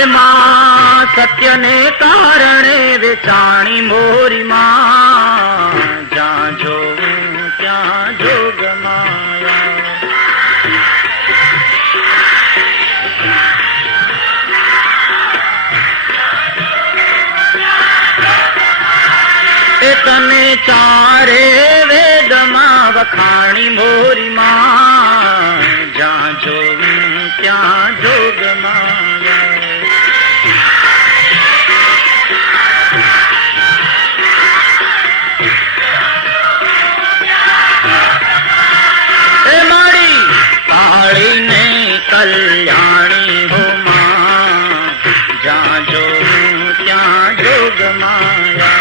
એમાં સત્યને કારણે વેચાણી મોરી માં, જ્યાં જોવું ત્યાં જોગ માયા. એ તને ચારે વેદમાં વખાણી મોરી માં, જ્યાં જોવું ત્યાં જોગ માયા. એ મારી પાળીને કલ્યાણી હો માં, જ્યાં જોવું ત્યાં જોગ માયા.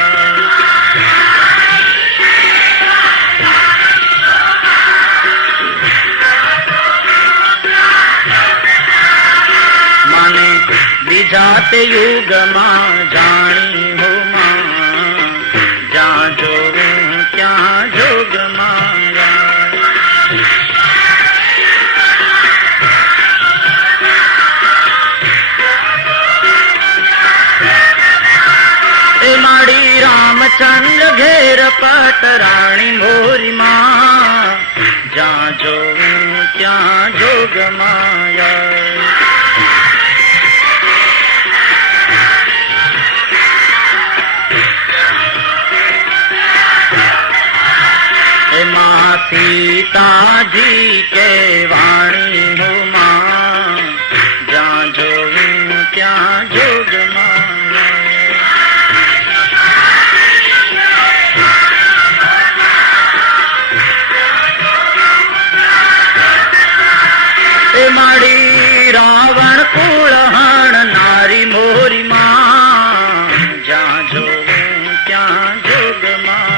જાતે યુગમાં જાણી હો માં, જ્યાં જોવું ત્યાં જોગ માયા. એ માડી રામચંદ્ર ઘેર પટરાણી મોરી માં, જ્યાં જોવું ત્યાં જોગ માયા. સીતાજી કે વાણી હો માં, જ્યાં જોવું ત્યાં જોગ માયા. એ માડી રાવણ કુળહણ નારી મોરી માં, જ્યાં જોવું ત્યાં જોગ માયા.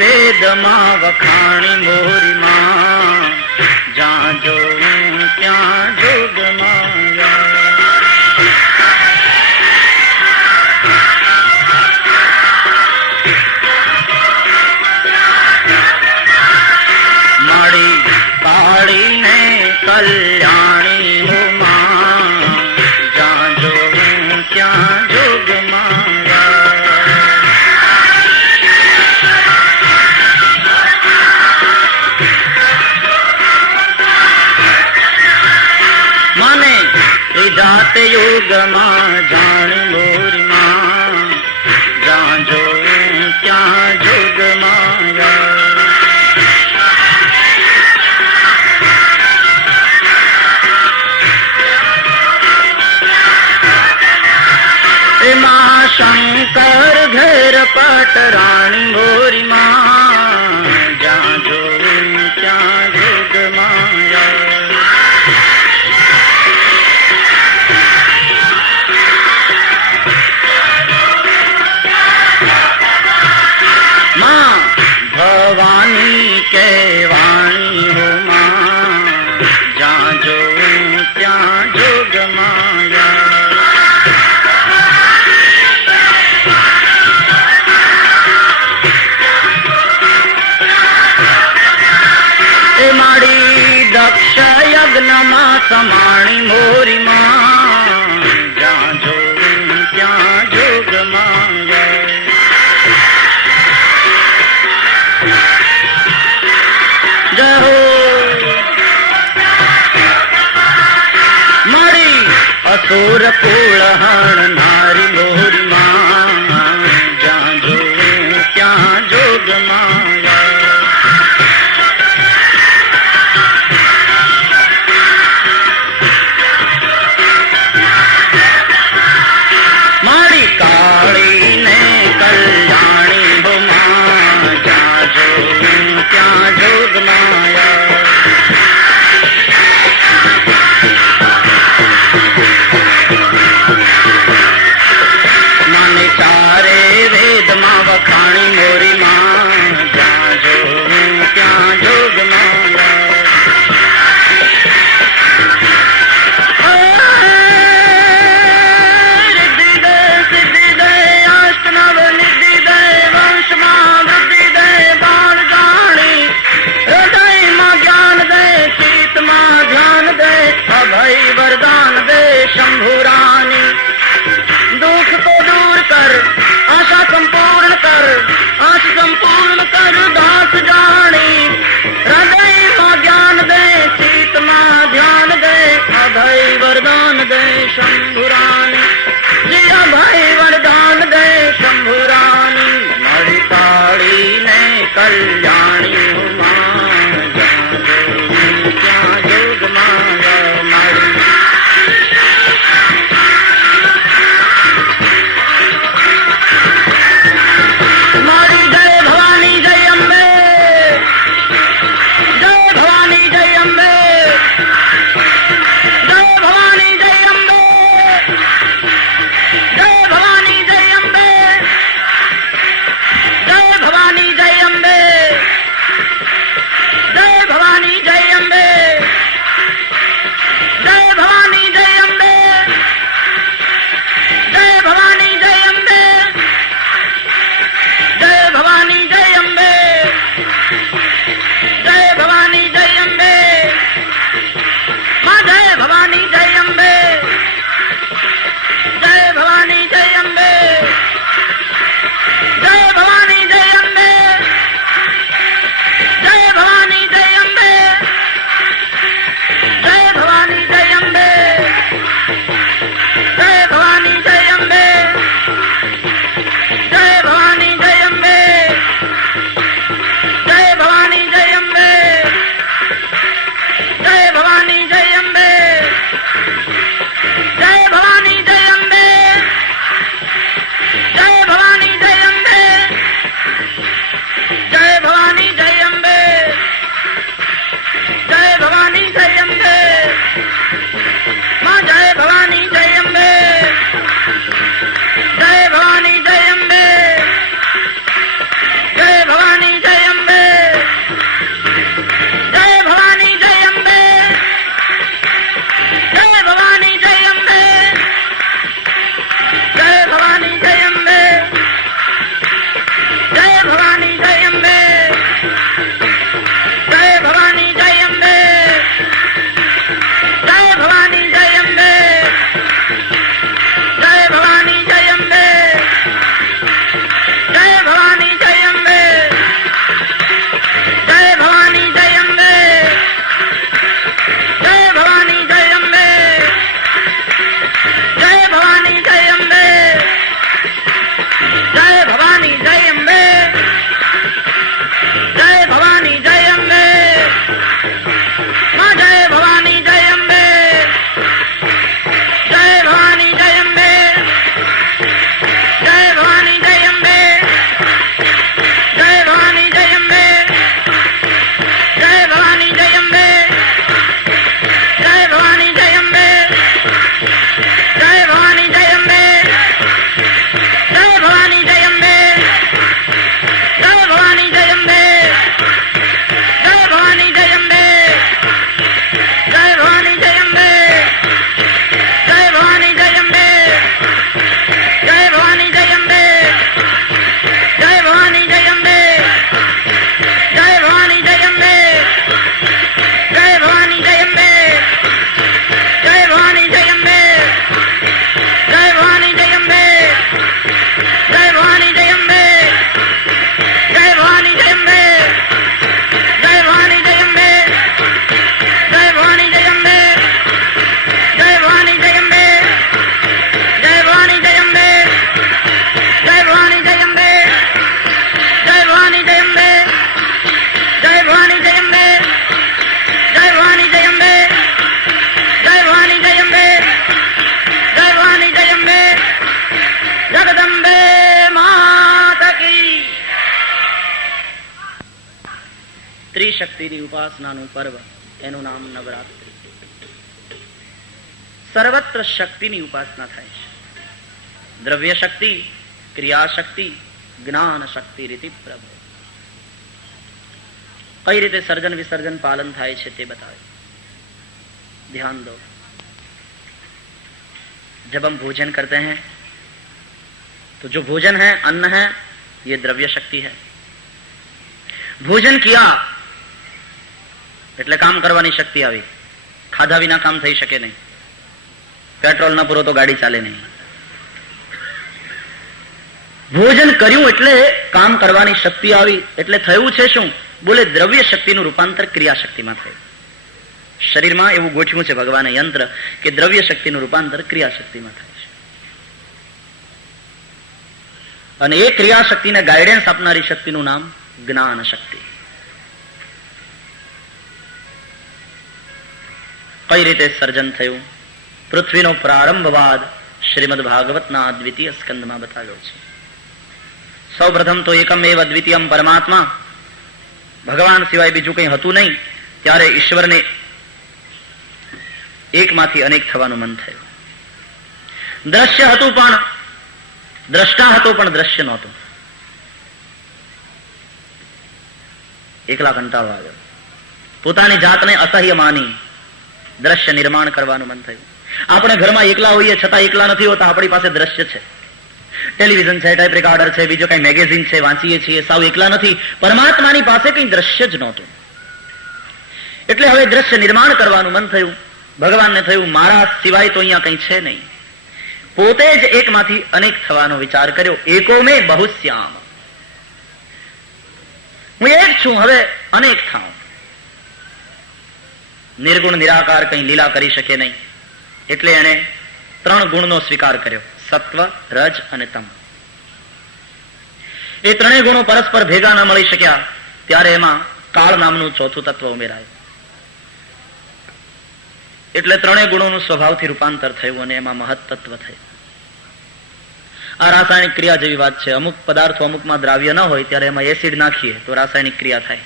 વેદમાં વખાણી મોરી માં, જ્યાં જોવું ત્યાં જોગ માયા. મારી પાળીને કલ્યાણી હો માં, જ્યાં જોવું ત્યાં જોગ માયા. જાતે યુગમાં જાણી મોરી માં, જ્યાં જોવું ત્યાં જોગ માયા. એમાં શંકર ઘેર પટરાણી મોરી માં, જ્યાં જોવું ત્યાં જોગ માયા. ભવાની કે વાણી હો માં, જ્યાં જોવું ત્યાં જોગ માયા. એ માડી દક્ષ યજ્ઞમાં સમાણી મોરી માં, જ્યાં જોવું ત્યાં જોગ માયા. મારી અસુર કુળહણ નારી મોરી માં, જ્યાં જોવું ત્યાં જોગ માયા. મારી કાળીને કલ્યાણી હો માં, જ્યાં જોવું ત્યાં જોગ માયા. મને ચારે વેદમાં વખાણી મોરી માં, જ્યાં જોવું ત્યાં જોગ માયા. સિદ્ધિ દે અષ્ટનવની શક્તિની ઉપાસનાનું પર્વ, એનું નામ નવરાત્રિ. સર્વત્ર શક્તિની ઉપાસના થાય છે. દ્રવ્ય શક્તિ, ક્રિયા શક્તિ, જ્ઞાન શક્તિ રીતિ પ્રભુ. કઈ રીતે સર્જન વિસર્જન પાલન થાય છે તે બતાવે. ध्यान दो. जब हम भोजन करते हैं तो जो भोजन है, अन्न है, ये द्रव्य शक्ति है. भोजन किया એટલે કામ કરવાની શક્તિ આવી. ખાધા વિના કામ થઈ શકે નહીં. પેટ્રોલ ન પૂરો તો ગાડી ચાલે નહીં. ભોજન કર્યું એટલે કામ કરવાની શક્તિ આવી. એટલે થયું છે શું? બોલે દ્રવ્ય શક્તિનું રૂપાંતર ક્રિયા શક્તિમાં થયું. શરીરમાં એવું ગોઠવ્યું છે ભગવાને યંત્ર કે દ્રવ્ય શક્તિનું રૂપાંતર ક્રિયા શક્તિમાં થાય છે. અને એ ક્રિયા શક્તિને ગાઈડન્સ આપનારી શક્તિનું નામ જ્ઞાન શક્તિ. કઈ રીતે સર્જન થયું? પૃથ્વીનો પ્રારંભવાદ શ્રીમદ ભાગવતના દ્વિતીય સ્કંદમાં બતાવ્યો છે. સૌ પ્રથમ તો એકમ એવ દ્વિતીયમ પરમાત્મા, ભગવાન સિવાય બીજું કંઈ હતું નહીં. ત્યારે ઈશ્વરને એકમાંથી અનેક થવાનું મન થયું. દ્રશ્ય હતું પણ દ્રષ્ટા હતો પણ દ્રશ્ય નહોતું. એકલા કંટાળો આવ્યો. પોતાની જાતને અસહ્ય માની દ્રશ્ય નિર્માણ કરવાનું મન થયું. આપણે ઘરમાં એકલા હોઈએ છતાં એકલા નથી હોતા. આપણી પાસે દ્રશ્ય છે, ટેલિવિઝન છે, ટાઈપ રેકોર્ડર છે, બીજો કઈ મેગેઝિન છે, વાંચીએ છીએ. સાવ એકલા નથી. પરમાત્માની પાસે કઈ દ્રશ્ય જ નહોતું. એટલે હવે દ્રશ્ય નિર્માણ કરવાનું મન થયું. ભગવાનને થયું મારા સિવાય તો અહીંયા કઈ છે નહીં. પોતે જ એકમાંથી અનેક થવાનો વિચાર કર્યો. એકો મેં બહુશ્યામ, હું એક છું, હવે અનેક થાઉં. નિર્ગુણ નિરાકાર કઈ લીલા કરી શકે નહીં. એટલે એણે 3 ગુણનો સ્વીકાર કર્યો: સત્વ, રજ અને તમ. એ 3 ગુણો પરસ્પર ભેગા ન મળી શક્યા. ત્યારે એમાં કાળ નામનું ચોથું તત્વ ઉમેરાયું. એટલે 3 ગુણોનું સ્વભાવથી રૂપાંતર થયું અને એમાં મહત તત્વ થયું. આ રાસાયણિક ક્રિયા જેવી વાત છે. અમુક પદાર્થો અમુકમાં દ્રાવ્ય ન હોય ત્યારે એમાં એસિડ નાખીએ તો રાસાયણિક ક્રિયા થાય.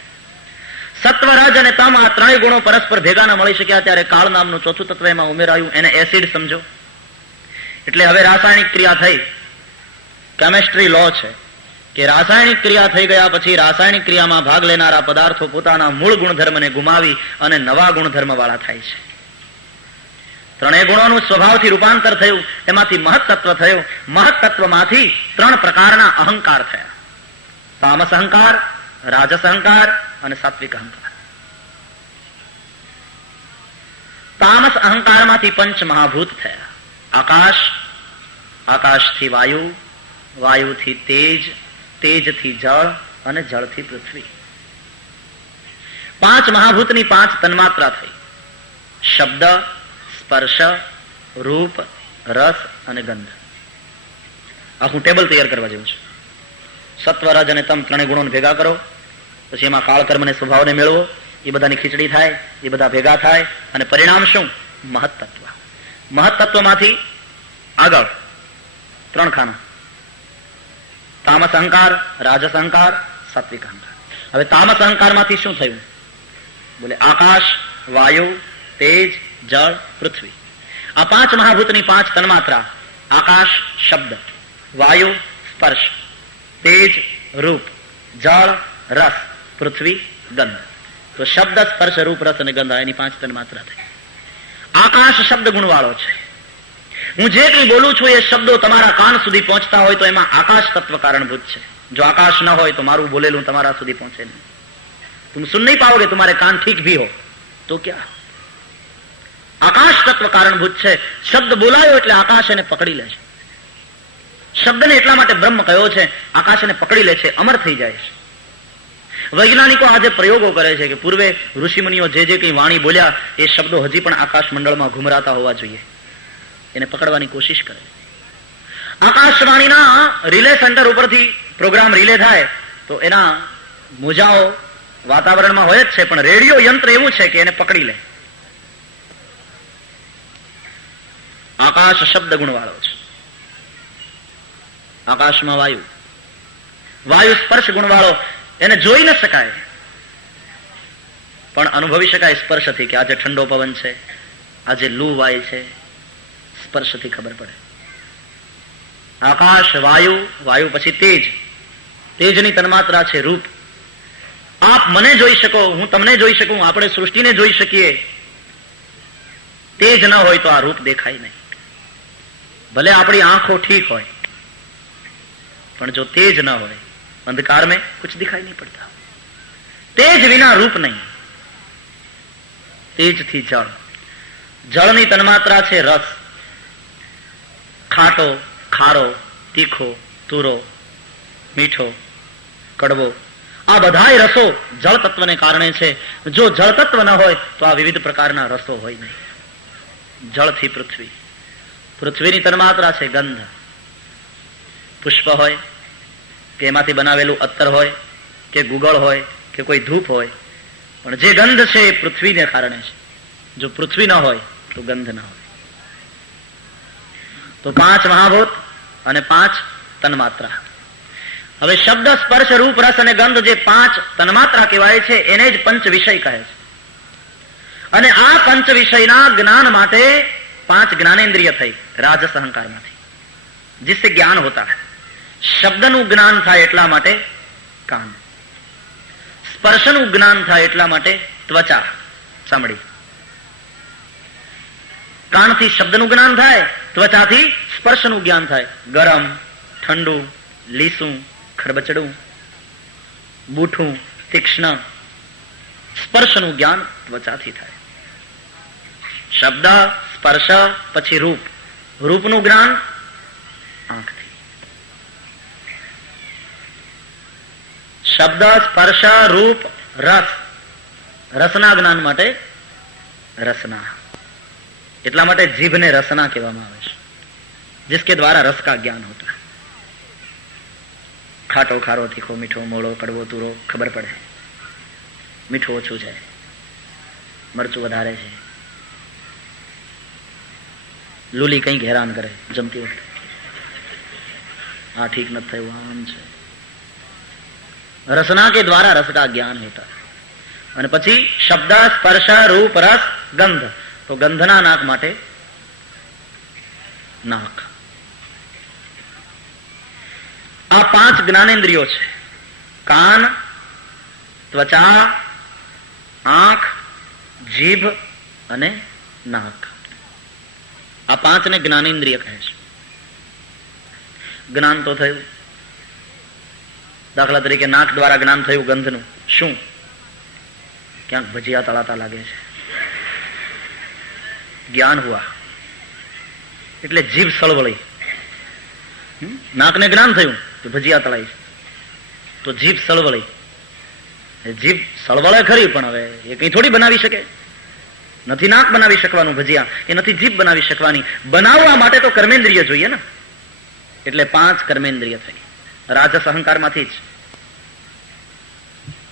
સત્વ, રજ અને તમ, આ 3 ગુણો પરસ્પર ભેગા ન મળી શક્યા. ત્યારે કાળ નામનું ચોથું તત્વ એમાં ઉમેરાયું. એને એસિડ સમજો. એટલે હવે રાસાયણિક ક્રિયા થઈ. કેમેસ્ટ્રી લો છે કે રાસાયણિક ક્રિયા થઈ ગયા પછી રાસાયણિક ક્રિયામાં ભાગ લેનારા પદાર્થો પોતાના મૂળ ગુણધર્મને ગુમાવી અને નવા ગુણધર્મ વાળા થાય છે. 3 ગુણોનું સ્વભાવથી રૂપાંતર થયું. એમાંથી મહત તત્વ થયું. મહત તત્વમાંથી 3 પ્રકારના અહંકાર થયા: તામસ અહંકાર, રાજસ અહંકાર અને સાત્વિક અહંકાર. તામસ અહંકારમાંથી 5 મહાભૂત થયા: આકાશ, આકાશથી વાયુ, વાયુથી તેજ, તેજથી જળ અને જળથી પૃથ્વી. 5 મહાભૂતની 5 તન્માત્રા થઈ: શબ્દ, સ્પર્શ, રૂપ, રસ અને ગંધ. આખું ટેબલ તૈયાર કરવા જેવું છે. સત્વ, રજ અને તમ 3 ગુણોને ભેગા કરો. પછી એમાં કાળ કર્મને સ્વભાવને મેળવો. એ બધાની ખીચડી થાય. એ બધા ભેગા થાય અને પરિણામ શું? મહત તત્વ. મહત તત્વમાંથી આગળ 3 ખાના: તામસ અહંકાર, રાજસ અહંકાર, સાત્વિક અહંકાર. હવે તામસ અહંકારમાંથી શું થયું? બોલે આકાશ, વાયુ, તેજ, જળ, પૃથ્વી. આ 5 મહાભૂતની 5 તન્માત્રા: આકાશ શબ્દ, વાયુ સ્પર્શ, તેજ રૂપ, જળ રસ, પૃથ્વી ગંધ. તો શબ્દ, સ્પર્શ, રૂપ, રસ અને ગંધ, એની 5 તન્માત્રા થઈ. આકાશ શબ્દ ગુણવાળો છે. હું જે કંઈ બોલું છું એ શબ્દો તમારા કાન સુધી પહોંચતા હોય તો એમાં આકાશ તત્વ કારણભૂત છે. જો આકાશ ન હોય તો મારું બોલેલું તમારા સુધી પહોંચે નહીં. तुम सुन नहीं पाओगे, तुम्हारे कान ठीक भी हो तो क्या. આકાશ તત્વ કારણભૂત છે. શબ્દ બોલાયો એટલે આકાશ એને પકડી લે છે. શબ્દને એટલા માટે બ્રહ્મ કયો છે, આકાશ એને પકડી લે છે, અમર થઈ જાય છે. વૈજ્ઞાનિકો આજે પ્રયોગો કરે છે કે પૂર્વે ઋષિમુનિઓ જે કંઈ વાણી બોલ્યા એ શબ્દો હજી પણ આકાશ મંડળમાં ઘુમરાતા હોવા જોઈએ. એને પકડવાની કોશિશ કરે. આકાશવાણીના રિલે સેન્ટર ઉપરથી પ્રોગ્રામ રિલે થાય તો એના મોજાઓ વાતાવરણમાં હોય જ છે, પણ રેડિયો યંત્ર એવું છે કે એને પકડી લે. આકાશ શબ્દ ગુણવાળો છે. આકાશમાં વાયુ, વાયુ સ્પર્શ ગુણવાળો, એને જોઈ ન શકાય. પણ અનુભવી શકાય સ્પર્શથી કે આજે ઠંડો પવન છે, આજે લૂ વાય છે, સ્પર્શથી ખબર પડે. આકાશ, વાયુ, વાયુ પછી તેજ, તેજની તન્માત્રા છે રૂપ. આપ મને જોઈ શકો, હું તમને જોઈ શકું, આપણે સૃષ્ટિને જોઈ શકીએ. તેજ ન હોય તો આ રૂપ દેખાય નહીં. ભલે આપણી આંખો ઠીક હોય, પણ જો તેજ ન હોય, અંધકાર में कुछ दिखाई नहीं पड़ता. તેજ વિના રૂપ નહીં. તેજથી જળ, જળની તન્માત્રા છે રસ. ખાટો, ખારો, તીખો, તુરો, મીઠો, કડવો, આ બધાય રસો જળ તત્વને કારણે છે. જો જળ તત્વ ન હોય તો આ વિવિધ પ્રકારના રસો હોય નહીં. જળથી પૃથ્વી, પૃથ્વીની તન્માત્રા છે ગંધ. પુષ્પ હોય કે એમાંથી બનાવેલું અત્તર હોય કે ગુગળ હોય કે કોઈ ધૂપ હોય, પણ જે ગંધ છે એ પૃથ્વીને કારણે છે. જો પૃથ્વી ન હોય તો ગંધ ન હોય. તો 5 મહાભૂત અને 5 તન્માત્રા. હવે શબ્દ, સ્પર્શ, રૂપ, રસ અને ગંધ જે 5 તન્માત્રા કહેવાય છે એને જ પંચ વિષય કહે છે. અને આ પંચ વિષયના જ્ઞાન માટે 5 જ્ઞાનેન્દ્રિય થઈ રાજસ અહંકારમાંથી, जिससे ज्ञान होता है. શબ્દનું જ્ઞાન થાય એટલા માટે કાન, સ્પર્શનું જ્ઞાન થાય એટલા માટે ત્વચા, ચામડી. કાનથી શબ્દનું જ્ઞાન થાય, ત્વચાથી સ્પર્શનું જ્ઞાન થાય. ગરમ, ઠંડુ, લીસું, ખરબચડું, બૂઠું, તીક્ષ્ણ, સ્પર્શનું જ્ઞાન ત્વચાથી થાય. શબ્દ, સ્પર્શ, પછી રૂપ, રૂપનું જ્ઞાન આંખથી. શબ્દ, સ્પર્શ, રૂપ, રસ, રસના જ્ઞાન માટે રસના. એટલા માટે જીભને રસના કહેવામાં આવે છે, जिसके द्वारा रस का ज्ञान होता है. ખાટો, ખારો, તીખો, મીઠો, મોળો, કડવો, તુરો ખબર પડે. મીઠું ઓછું છે, મરચું વધારે છે. લૂલી કઈ હેરાન કરે જમતી વખતે, આ ઠીક નથી થયું, આમ છે. रसना के द्वारा रस का ज्ञान होता है. અને પછી શબ્દ, સ્પર્શ, રૂપ, રસ, ગંધ. તો ગંધના નાક માટે નાક. આ 5 જ્ઞાનેન્દ્રિયો છે. કાન, ત્વચા, આંખ, જીભ અને નાક. આ 5 ને જ્ઞાનેન્દ્રિય કહે છે. જ્ઞાન તો થયું. દાખલા તરીકે નાક દ્વારા જ્ઞાન થયું ગંધનું. શું? ક્યાંક ભજીયા તળાતા લાગે છે, જ્ઞાન હુઆ. એટલે જીભ સળવળી. નાકને જ્ઞાન થયું કે ભજીયા તળાય, તો જીભ સળવળી. જીભ સળવળે ખરી, પણ હવે એ કઈ થોડી બનાવી શકે. નથી નાક બનાવી શકવાનું ભજીયા, કે નથી જીભ બનાવી શકવાની. બનાવવા માટે તો કર્મેન્દ્રિય જોઈએ ને. એટલે 5 કર્મેન્દ્રિય થઈ રાજસ અહંકારમાંથી જ.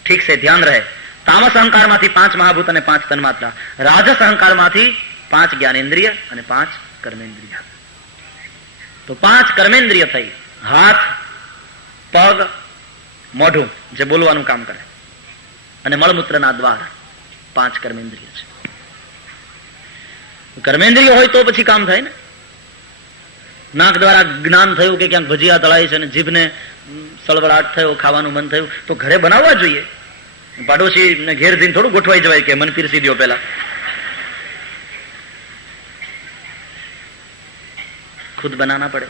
ઠીક છે, ધ્યાન રહે. તામસ અહંકારમાંથી 5 મહાભૂત અને 5 તન્માત્રા. રાજસ અહંકારમાંથી 5 જ્ઞાનેન્દ્રિય અને 5 કર્મેન્દ્રિય. તો 5 કર્મેન્દ્રિય થઈ. હાથ, પગ, મોઢું જે બોલવાનું કામ કરે, અને મળમૂત્રના દ્વાર. 5 કર્મેન્દ્રિય છે. કર્મેન્દ્રિય હોય તો પછી કામ થાય ને. નાક દ્વારા જ્ઞાન થયું કે ક્યાંક ભજીયા તળાય છે, અને જીભને સળવળાટ થયો, ખાવાનું મન થયું, તો ઘરે બનાવવા જોઈએ. પાડોશી ને ઘેર જઈને થોડું ગોઠવાઈ જવાય કે મન પીરસી દો પેલા. ખુદ બનાના પડે.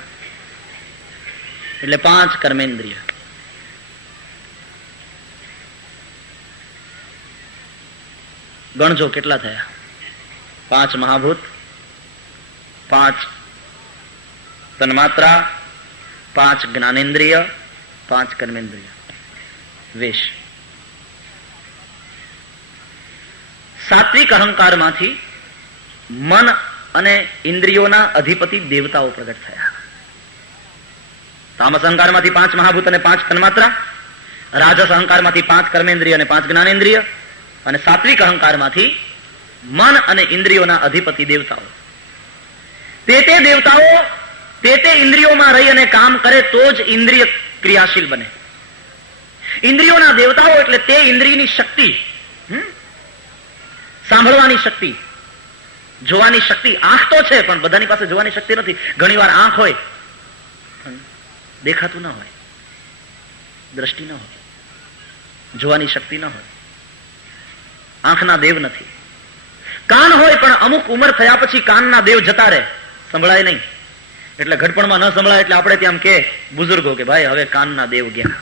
એટલે 5 કર્મેન્દ્રિય. ગણજો કેટલા થયા? 5 મહાભૂત, 5 તન્માત્રા, 5 જ્ઞાનેન્દ્રિય, 5 કર્મેન્દ્રિય. વેશ. સાત્વિક અહંકારમાંથી મન અને ઇન્દ્રિયોના અધિપતિ દેવતાઓ પ્રગટ થયા. તામસ અહંકારમાંથી 5 મહાભૂત અને 5 તન્માત્રા, રાજસ અહંકારમાંથી 5 કર્મેન્દ્રિય અને 5 જ્ઞાનેન્દ્રિય, અને સાત્વિક અહંકારમાંથી મન અને ઇન્દ્રિયોના અધિપતિ દેવતાઓ. તે દેવતાઓ તે ઇન્દ્રિયોમાં રહી અને કામ કરે તો જ ઇન્દ્રિય ક્રિયાશીલ બને. ઇન્દ્રિયોના દેવતાઓ એટલે તે ઇન્દ્રિયની શક્તિ. સાંભળવાની શક્તિ, જોવાની શક્તિ. આંખ તો છે પણ બધાની પાસે જોવાની શક્તિ નથી. ઘણી વાર આંખ હોય પણ દેખાતું ન હોય, દ્રષ્ટિ ન હોય, જોવાની શક્તિ ન હોય, આંખના દેવ નથી. કાન હોય પણ અમુક ઉંમર થયા પછી કાનના દેવ જતા રહે, સંભળાય નહીં. એટલે ઘડપણમાં ન સંભળાય એટલે આપણે ત્યાં કે બુઝુર્ગો કે ભાઈ હવે કાનના દેવ ગયા.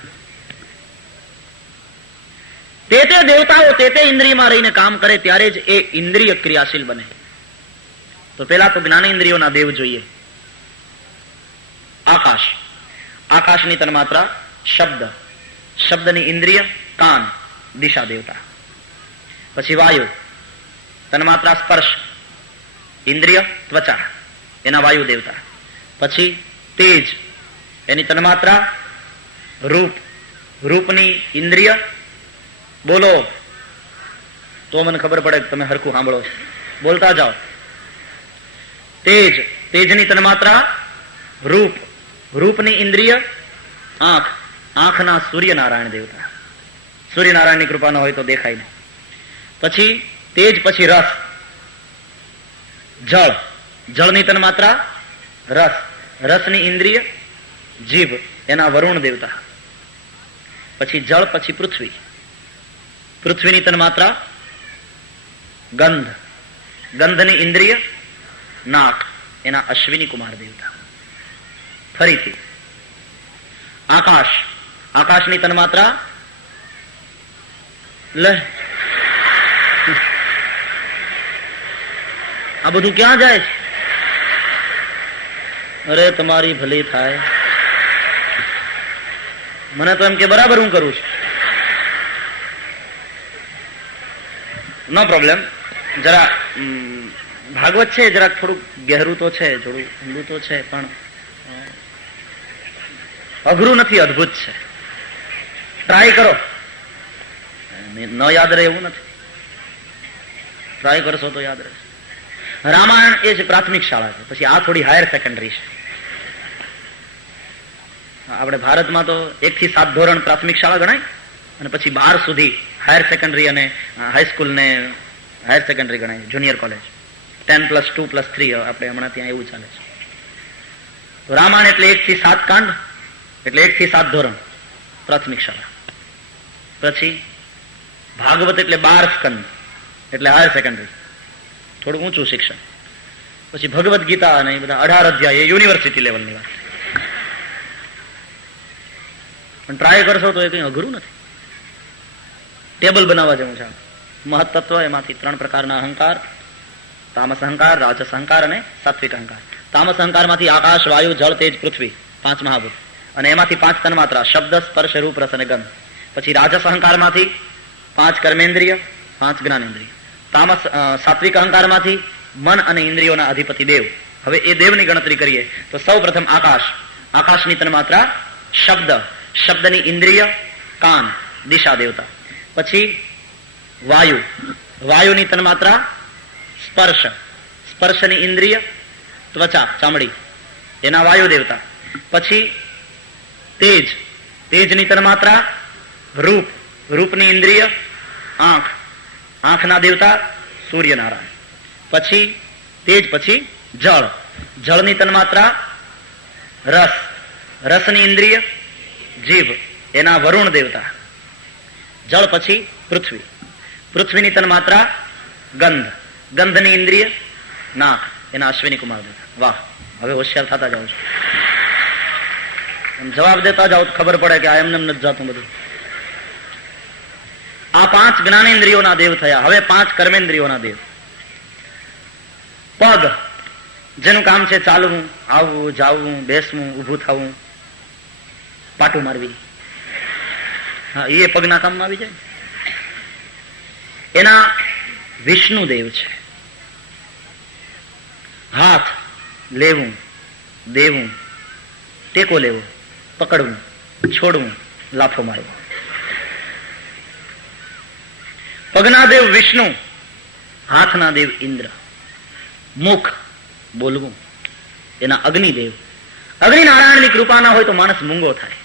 તે દેવતાઓ તે ઇન્દ્રિયમાં રહીને કામ કરે ત્યારે જ એ ઇન્દ્રિય ક્રિયાશીલ બને. તો પેલા તો જ્ઞાનેન્દ્રિયોના દેવ જોઈએ. આકાશ, આકાશની તન્માત્રા શબ્દ, શબ્દની ઇન્દ્રિય કાન, દિશા દેવતા. પછી વાયુ, તન્માત્રા સ્પર્શ, ઇન્દ્રિય ત્વચા, એના વાયુ દેવતા. પછી તેજ, એની તન્માત્રા રૂપ, રૂપની ઇન્દ્રિય. બોલો તો મને ખબર પડે કે તમે હરખું સાંભળો છો, બોલતા જાઓ. તેજ, તેજની તન્માત્રા રૂપ, રૂપની ઇન્દ્રિય આંખ, આંખના સૂર્યનારાયણ દેવતા. સૂર્યનારાયણની કૃપા ન હોય તો દેખાય નહીં. પછી તેજ, પછી રસ, જળ, જળની તન્માત્રા રસ, રસની ઇન્દ્રિય જીભ, એના વરુણ દેવતા. પછી જળ, પછી પૃથ્વી, પૃથ્વીની તન્માત્રા ગંધ, ગંધની ઇન્દ્રિય નાક, એના અશ્વિની કુમાર દેવતા. ફરીથી આકાશ, આકાશની તન્માત્રા આ બધું ક્યાં જાય છે? અરે તમારી ભલી થાય. મને તો એમ કે બરાબર હું કરું છું. નો પ્રોબ્લેમ. જરા ભાગવત છે, જરાક થોડુંક ગહેરું તો છે, થોડું ઊંડું તો છે, પણ અઘરું નથી, અદભુત છે. ટ્રાય કરો, ન યાદ રહે એવું નથી. ટ્રાય કરશો તો યાદ રહેશે. રામાયણ એ છે પ્રાથમિક શાળા છે, પછી આ થોડી હાયર સેકન્ડરી છે. આપણે ભારતમાં તો 1 થી 7 ધોરણ પ્રાથમિક શાળા ગણાય, અને પછી 12 સુધી હાયર સેકન્ડરી અને હાઈસ્કૂલ ને હાયર સેકન્ડરી ગણાય, જુનિયર કોલેજ. 10+2+3 આપણે હમણાં ત્યાં એવું ચાલે છે. તો રામાયણ એટલે 1 થી 7 કાંડ, એટલે 1 થી 7 ધોરણ પ્રાથમિક શાળા. પછી ભાગવત એટલે 12 સ્કંદ, એટલે હાયર સેકન્ડરી, થોડું ઊંચું શિક્ષણ. પછી ભગવદ ગીતા અને એ બધા 18 અધ્યાય એ યુનિવર્સિટી લેવલની વાત. પણ ટ્રાય કરશો તો એ કંઈ અઘરું નથી. ટેબલ બનાવવા જેવું છે. મહત્તત્વ, એમાંથી 3 પ્રકારના અહંકાર, તામસ અહંકાર, રાજસ અહંકાર અને સાત્વિક અહંકાર. તામસ અહંકારમાંથી આકાશ, વાયુ, જળ, તેજ, પૃથ્વી, 5 મહાભૂત, અને એમાંથી 5 તન્માત્રા શબ્દ, સ્પર્શ, રૂપ, રસ અને ગંધ. પછી રાજસ અહંકારમાંથી 5 કર્મેન્દ્રિય, 5 જ્ઞાનેન્દ્રિય. તામસ સાત્વિક અહંકારમાંથી મન અને ઇન્દ્રિયોના અધિપતિ દેવ. હવે એ દેવની ગણતરી કરીએ તો સૌ પ્રથમ આકાશ, આકાશની તન્માત્રા શબ્દ, શબ્દની ઇન્દ્રિય કાન, દિશા દેવતા. પછી વાયુ, વાયુની તન્માત્રા સ્પર્શ, સ્પર્શની ઇન્દ્રિય ત્વચા, ચામડી, એના વાયુ દેવતા. પછી તેજ, તેજની તન્માત્રા રૂપ, રૂપની ઇન્દ્રિય આંખ, આંખના દેવતા સૂર્યનારાયણ. પછી તેજ, પછી જળ, જળની તન્માત્રા રસ, રસની ઇન્દ્રિય જીભ, એના વરુણ દેવતા. જળ પછી પૃથ્વી, પૃથ્વીની તન્માત્રા ગંધ, ગંધની ઇન્દ્રિય નાક, એના અશ્વિની કુમાર દેવતા. વાહ, હવે હોશિયાર થતા જાઓ છો. જવાબ દેતા જાઓ ખબર પડે કે આ એમને નથી જાતું બધું. આ 5 જ્ઞાનેન્દ્રિયોના દેવ થયા. હવે 5 કર્મેન્દ્રિયોના દેવ. પગ, જેનું કામ છે ચાલવું, આવવું, જાવવું, બેસવું, ઊભું થવું, પાટું મારવી. હા, એ પગના કામમાં આવી જાય. એના વિષ્ણુ દેવ છે. હાથ, લેવું, દેવું, ટેકો લેવો, પકડવું, છોડવું, લાફો મારવો. પગના દેવ વિષ્ણુ, હાથના દેવ ઇન્દ્ર. મુખ, બોલવું, એના અગ્નિદેવ. અગ્નિનારાયણની કૃપા ના હોય તો માણસ મૂંગો થાય.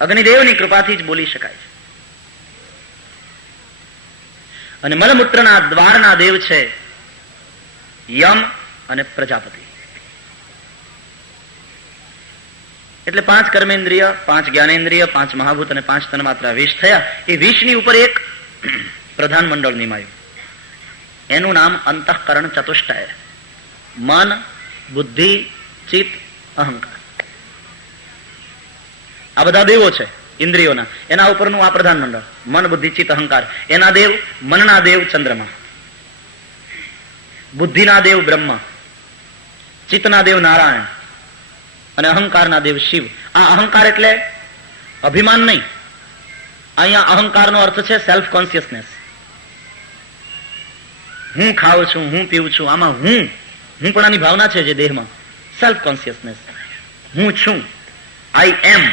અગ્નિદેવની કૃપાથી જ બોલી શકાય છે. અને મલમૂત્રના દ્વારના દેવ છે યમ અને પ્રજાપતિ. એટલે 5 કર્મેન્દ્રિય, 5 જ્ઞાનેન્દ્રિય, 5 મહાભૂત અને 5 તન્માત્રા 20 થયા. એ 20ની ઉપર એક પ્રધાન મંડળ નિમાયું. એનું નામ અંતઃકરણ ચતુષ્ટય. મન, બુદ્ધિ, ચિત્ત, અહંકાર. આ બધા દેવો છે ઇન્દ્રિયોના. એના ઉપરનું આ પ્રધાન મંડળ મન, બુદ્ધિ, ચિત્ત, અહંકાર. એના દેવ, મનના દેવ ચંદ્રમા, બુદ્ધિના દેવ બ્રહ્મા, ચિત્તના દેવ નારાયણ અને અહંકારના દેવ શિવ. આ અહંકાર એટલે અભિમાન નહીં. અહીંયા અહંકારનો અર્થ છે સેલ્ફ કોન્શિયસનેસ. હું ખાઉં છું, હું પીવું છું, આમાં હું પણ આની ભાવના છે જે દેહમાં. સેલ્ફ કોન્શિયસનેસ, હું છું, આઈ એમ,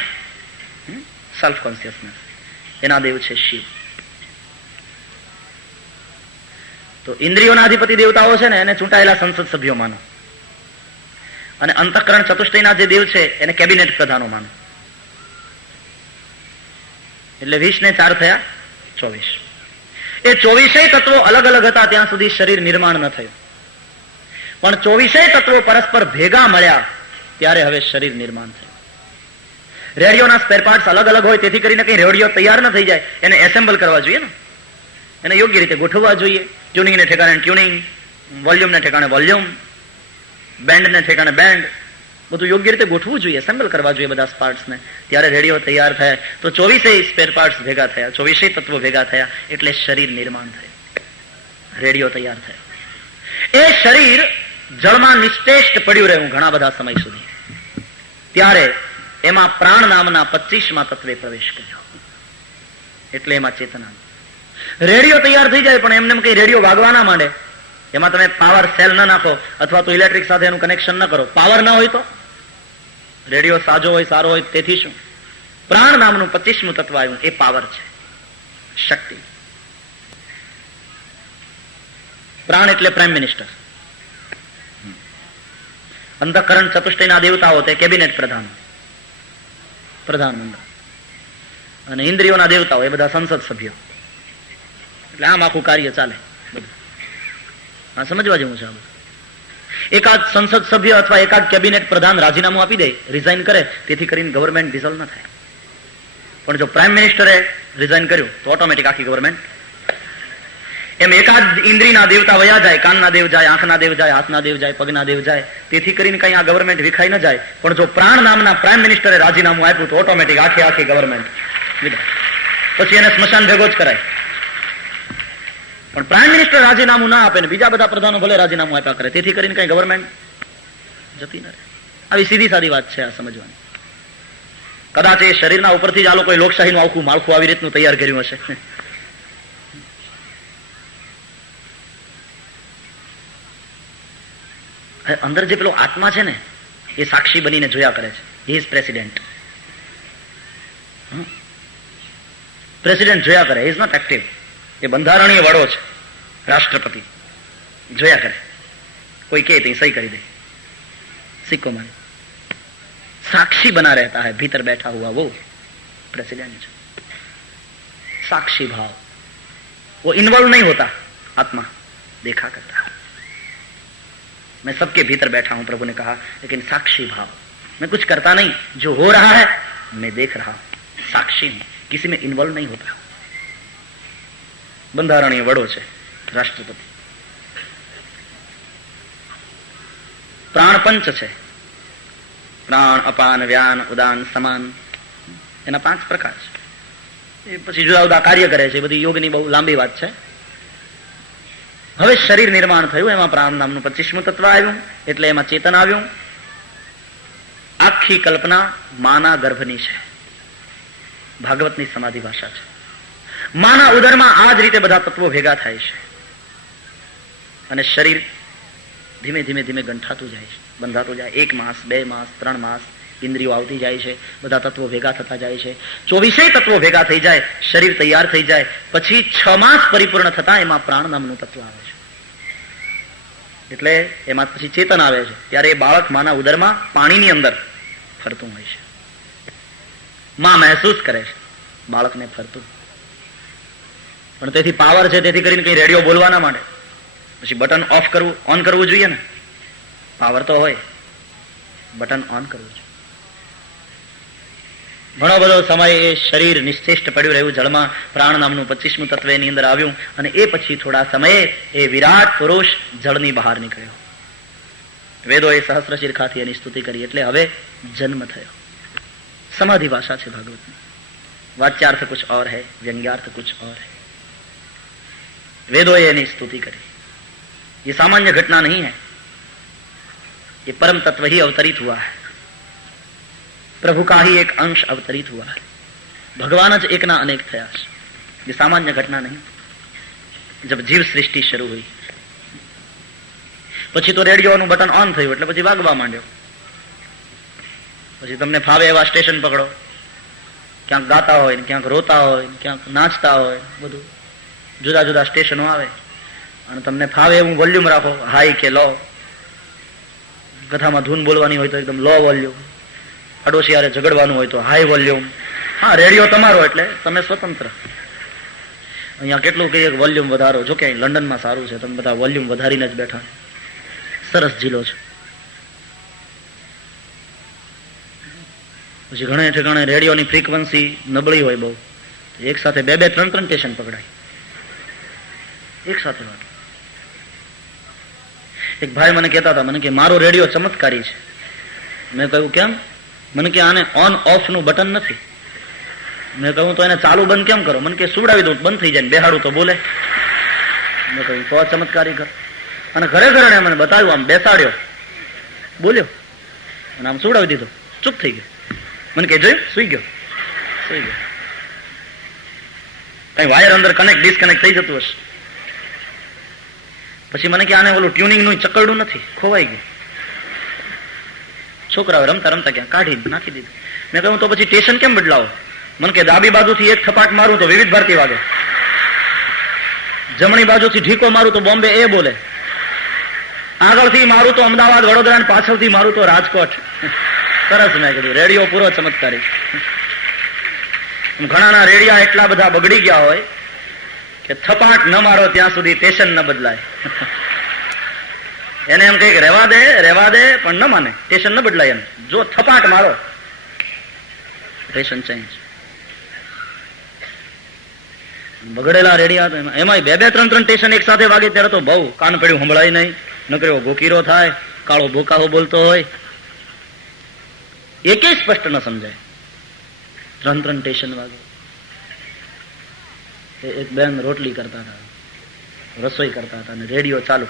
સેલ્ફ કોન્શિયસનેસ. એના દેવ છે શિવ. તો ઇન્દ્રિયોના અધિપતિ દેવતાઓ છે ને એને ચૂંટાયેલા સંસદ સભ્યો માનો, અને અંતઃકરણ ચતુષ્ટયના જે દેવ છે એને કેબિનેટ પ્રધાનો માનો. એટલે 20 ને 4 થયા 24. એ 24 તત્વો અલગ અલગ હતા ત્યાં સુધી શરીર નિર્માણ ન થયું. પણ 24 તત્વો પરસ્પર ભેગા મળ્યા ત્યારે હવે શરીર નિર્માણ થયું. રેડિયોના સ્પેર પાર્ટ્સ અલગ અલગ હોય તેથી કરીને કઈ રેડિયો તૈયાર ન થઈ જાય, એને એસેમ્બલ કરવા જોઈએ ને, એને યોગ્ય રીતે ગોઠવવા જોઈએ. ટ્યુનિંગને ઠેકાણે ટ્યુનિંગ, વોલ્યુમને ઠેકાણે વોલ્યુમ, બેન્ડને ઠેકાણે બેન્ડ, બધું યોગ્ય રીતે ગોઠવવું જોઈએ, એસેમ્બલ કરવા જોઈએ બધા પાર્ટ્સને. ત્યારે રેડિયો તૈયાર થાય. તો 24 સ્પેર પાર્ટ્સ ભેગા થયા, 24 તત્વો ભેગા થયા એટલે શરીર નિર્માણ થયું, રેડિયો તૈયાર થયો. એ શરીર જળમાં નિશ્ચેષ્ટ પડ્યું રહ્યું ઘણા બધા સમય સુધી. ત્યારે એમાં પ્રાણ નામના 25મા તત્વે પ્રવેશ કર્યો. એટલે એમાં ચેતના. રેડિયો તૈયાર થઈ જાય પણ એમને કઈ રેડિયો વાગવા ના માંડે. એમાં તમે પાવર સેલ ન નાખો અથવા તો ઇલેક્ટ્રિક સાથે એનું કનેક્શન ન કરો, પાવર ના હોય તો રેડિયો સાજો હોય, સારો હોય, તેથી શું? પ્રાણ નામનું 25મું તત્વ આવ્યું, એ પાવર છે, શક્તિ. પ્રાણ એટલે પ્રાઇમ મિનિસ્ટર. અંતઃકરણ ચતુષ્ટયના દેવતાઓ તે કેબિનેટ પ્રધાનમંત્રી, અને ઇન્દ્રિયોના દેવતાઓ એ બધા સંસદ સભ્યો. એટલે આમ આખું કાર્ય ચાલે બધું. આ સમજવા જેવું છે. આ બધું એકાદ સંસદ સભ્ય અથવા એકાદ કેબિનેટ પ્રધાન રાજીનામું આપી દે, રિઝાઇન કરે, તેથી કરીને ગવર્મેન્ટ ડિસોલ્વ ન થાય. પણ જો પ્રાઇમ મિનિસ્ટરે રિઝાઇન કર્યું તો ઓટોમેટિક આખી ગવર્મેન્ટ. એમ એકાદ ઇન્દ્રિયના દેવતા વયા જાય, કાનના દેવ જાય, આંખના દેવ જાય, હાથના દેવ જાય, પગના દેવ જાય, તેથી કરીને કઈ આ ગવર્મેન્ટ વિખાઈ ન જાય. પણ જો પ્રાણ નામના પ્રાઇમ મિનિસ્ટરે રાજીનામું આપ્યું તો ઓટોમેટિક આખી ગવર્મેન્ટ. પછી એને સ્મશાન ભેગો જ કરાય. પણ પ્રાઇમ મિનિસ્ટર રાજીનામું ના આપે ને બીજા બધા પ્રધાનો ભલે રાજીનામું આપ્યા કરે, તેથી કરીને કઈ ગવર્મેન્ટ જતી ન રહે. આવી સીધી સાદી વાત છે આ સમજવાની. કદાચ એ શરીરના ઉપરથી જ આ લોકોએ લોકશાહીનું આખું માળખું આવી રીતનું તૈયાર કર્યું હશે. અંદર જે પેલો આત્મા છે ને એ સાક્ષી બનીને જોયા કરે છે. He is president. પ્રેસિડેન્ટ જોયા કરે, હી ઇઝ નોટ એક્ટિવ. એ બંધારણીય વડો છે, રાષ્ટ્રપતિ. જોયા કરે, કોઈ કહે તો સહી કરી દે, સિક્કો મારે. साक्षी बना रहता है, भीतर बैठा हुआ वो प्रेसिडेंट. साक्षी भाव, वो इन्वॉल्व नहीं होता. आत्मा देखा करता है. मैं सबके भीतर बैठा हूं, प्रभु ने कहा, लेकिन साक्षी भाव, मैं कुछ करता नहीं, जो हो रहा है मैं देख रहा हूं, साक्षी हूं, किसी में इन्वॉल्व नहीं होता. બંધારણીય વડો છે, રાષ્ટ્રપતિ. પ્રાણ પંચ છે, પ્રાણ, અપાન, વ્યાન, ઉદાન, સમાન, એના 5 પ્રકાર છે. એ પછી જુદા જુદા કાર્ય કરે છે. બધી યોગની બહુ લાંબી વાત છે. હવે શરીર નિર્માણ થયું, એમાં પ્રાણ નામનું 25મું તત્વ આવ્યું, એટલે એમાં ચેતન આવ્યું. આખી કલ્પના માના ગર્ભની છે. ભાગવતની સમાધિ ભાષા છે. માના ઉદરમાં આ જ રીતે બધા તત્વો ભેગા થાય છે અને શરીર ધીમે ધીમે ધીમે ગંઠાતું જાય છે, બંધાતું જાય. 1 માસ, 2 માસ, 3 માસ, ઇન્દ્રિયો આવતી જાય છે, બધા તત્વો ભેગા થતા જાય છે. 24 તત્વો ભેગા થઈ જાય, શરીર તૈયાર થઈ જાય. પછી 6 માસ પરિપૂર્ણ થતા એમાં પ્રાણ નામનું તત્વ આવે છે. એટલે એમાં પછી ચેતન આવે છે. ત્યારે એ બાળક માના ઉદરમાં પાણીની અંદર ફરતું હોય છે. માં મહેસૂસ કરે છે બાળકને ફરતું. પણ તેથી પાવર છે તેથી કરીને કઈ રેડિયો બોલવા ના માંડે. પછી બટન ઓફ કરવું, ઓન કરવું જોઈએ ને. પાવર તો હોય, બટન ઓન કરવું જોઈએ. ઘણો બધો સમય એ શરીર નિશ્ચેષ્ટ પડ્યું રહ્યું જળમાં. પ્રાણ નામનું 25મું તત્વ એની અંદર આવ્યું અને એ પછી થોડા સમયે એ વિરાટ પુરુષ જળની બહાર નીકળ્યો. વેદોએ સહસ્ર શિરખાથી એની સ્તુતિ કરી એટલે હવે જન્મ થયો. समाधि भाषा છે ભાગવતની. वाच्यार्थ कुछ और है, व्यंग्यार्थ कुछ और है. वेदों एनी स्तुति करी. ये सामान्य घटना नहीं है, ये परम तत्व ही अवतरित हुआ है. प्रभु का ही एक अंश अवतरित हुआ है. भगवान ज एक ना अनेक थया છે. ये सामान्य घटना नहीं. जब जीव सृष्टि शुरू हुई પછી તો રેડિયોનું બટન ઓન થયું એટલે પછી વાગવા માંડ્યો. પછી તમને ફાવે એવા સ્ટેશન પકડો, ક્યાંક ગાતા હોય, ક્યાંક રોતા હોય, ક્યાંક નાચતા હોય, બધું જુદા જુદા સ્ટેશનો આવે અને તમને ફાવે એવું વોલ્યુમ રાખો, હાઈ કે લો. કથામાં ધૂન બોલવાની હોય તો એકદમ લો વોલ્યુમ, પડોશી હારે ઝઘડવાનું હોય તો હાઈ વોલ્યુમ. હા, રેડિયો તમારો એટલે તમે સ્વતંત્ર. અહીંયા કેટલું કહીએ વોલ્યુમ વધારો. જો કે અહીં લંડનમાં સારું છે, તમે બધા વોલ્યુમ વધારીને જ બેઠા, સરસ ઝીલો છો. પછી ઘણા ઠેકાણે રેડિયોની ફ્રીક્વન્સી નબળી હોય બહુ, એક સાથે બે બે ત્રણ ત્રણ સ્ટેશન પકડાય એક સાથે. એક ભાઈ મને કહેતા હતા, મને કે મારો રેડિયો ચમત્કારી છે. મેં કહ્યું કેમ? મને કે આને ઓન ઓફ નું બટન નથી. મેં કહ્યું તો એને ચાલુ બંધ કેમ કરો? મને કે સુવડાવી દઉં બંધ થઈ જાય, બેહાડું તો બોલે. મેં કહ્યું તો ચમત્કારી કર. અને ખરેખર એને મને બતાવ્યું, આમ બેસાડ્યો, બોલ્યો અને આમ સુવડાવી દીધો, ચૂપ થઈ ગયો. મને કે જોયું, સુઈ ગયો. કઈ વાયર અંદર કનેક્ટ ડિસ્કનેક્ટ થઈ જતું હશે. પછી મને કે આને ઓલું ટ્યુનિંગ નું ચકરડું નથી, ખોવાઈ ગયું. છોકરાઓ રમતા રમતા ક્યાં કાઢી નાખી દીધું. મેં કહ્યું તો પછી સ્ટેશન કેમ બદલાવો? મને કે ડાબી બાજુથી એક થપાટ મારું તો વિવિધ ભારતી વાગે, જમણી બાજુથી ઢીકો મારું તો બોમ્બે એ બોલે, આગળથી મારું તો અમદાવાદ વડોદરા, પાછળથી મારું તો રાજકોટ. સરસ. મેં કીધું રેડિયો પૂરો ચમત્કારી. ઘણાના રેડિયા એટલા બધા બગડી ગયા હોય કે થપાટ ન મારો ત્યાં સુધી સ્ટેશન ન બદલાય. એને એમ કહે કે રહેવા દે, પણ ન માને. સ્ટેશન ન બદલાય એમ. જો થપાટ મારો સ્ટેશન ચેન્જ. બગડેલા રેડિયા એમાં બે બે ત્રણ ત્રણ સ્ટેશન એક સાથે વાગે ત્યારે તો બહુ કાન પડ્યું સંભળાય નહીં, નકરો ગોકીરો થાય, કાળો ભોકાહો બોલતો હોય, એકે સ્પષ્ટ ન સમજાય. ત્રણ ત્રણ સ્ટેશન વાગે. એક બેન રોટલી કરતા હતા, રસોઈ કરતા હતા અને રેડિયો ચાલુ.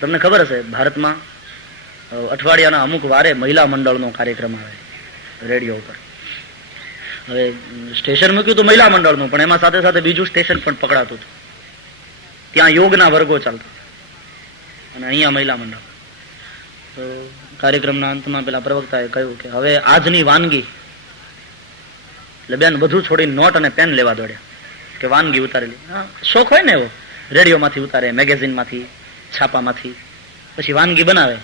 તમને ખબર હશે ભારતમાં અઠવાડિયાના અમુક વારે મહિલા મંડળનો કાર્યક્રમ આવે રેડિયો ઉપર. હવે સ્ટેશન મૂક્યું તો મહિલા મંડળનું, પણ એમાં સાથે સાથે બીજું સ્ટેશન પણ પકડાતું હતું. ત્યાં યોગના વર્ગો ચાલતા અને અહીંયા મહિલા મંડળ. તો કાર્યક્રમના અંતમાં પેલા પ્રવક્તાએ કહ્યું કે હવે આજની વાનગી, એટલે બેન બધું છોડીને નોટ અને પેન લેવા દોડ્યા કે વાનગી ઉતારેલી. શોખ હોય ને એવો, રેડિયોમાંથી ઉતારે, મેગેઝિનમાંથી, છાપામાંથી, પછી વાનગી બનાવે.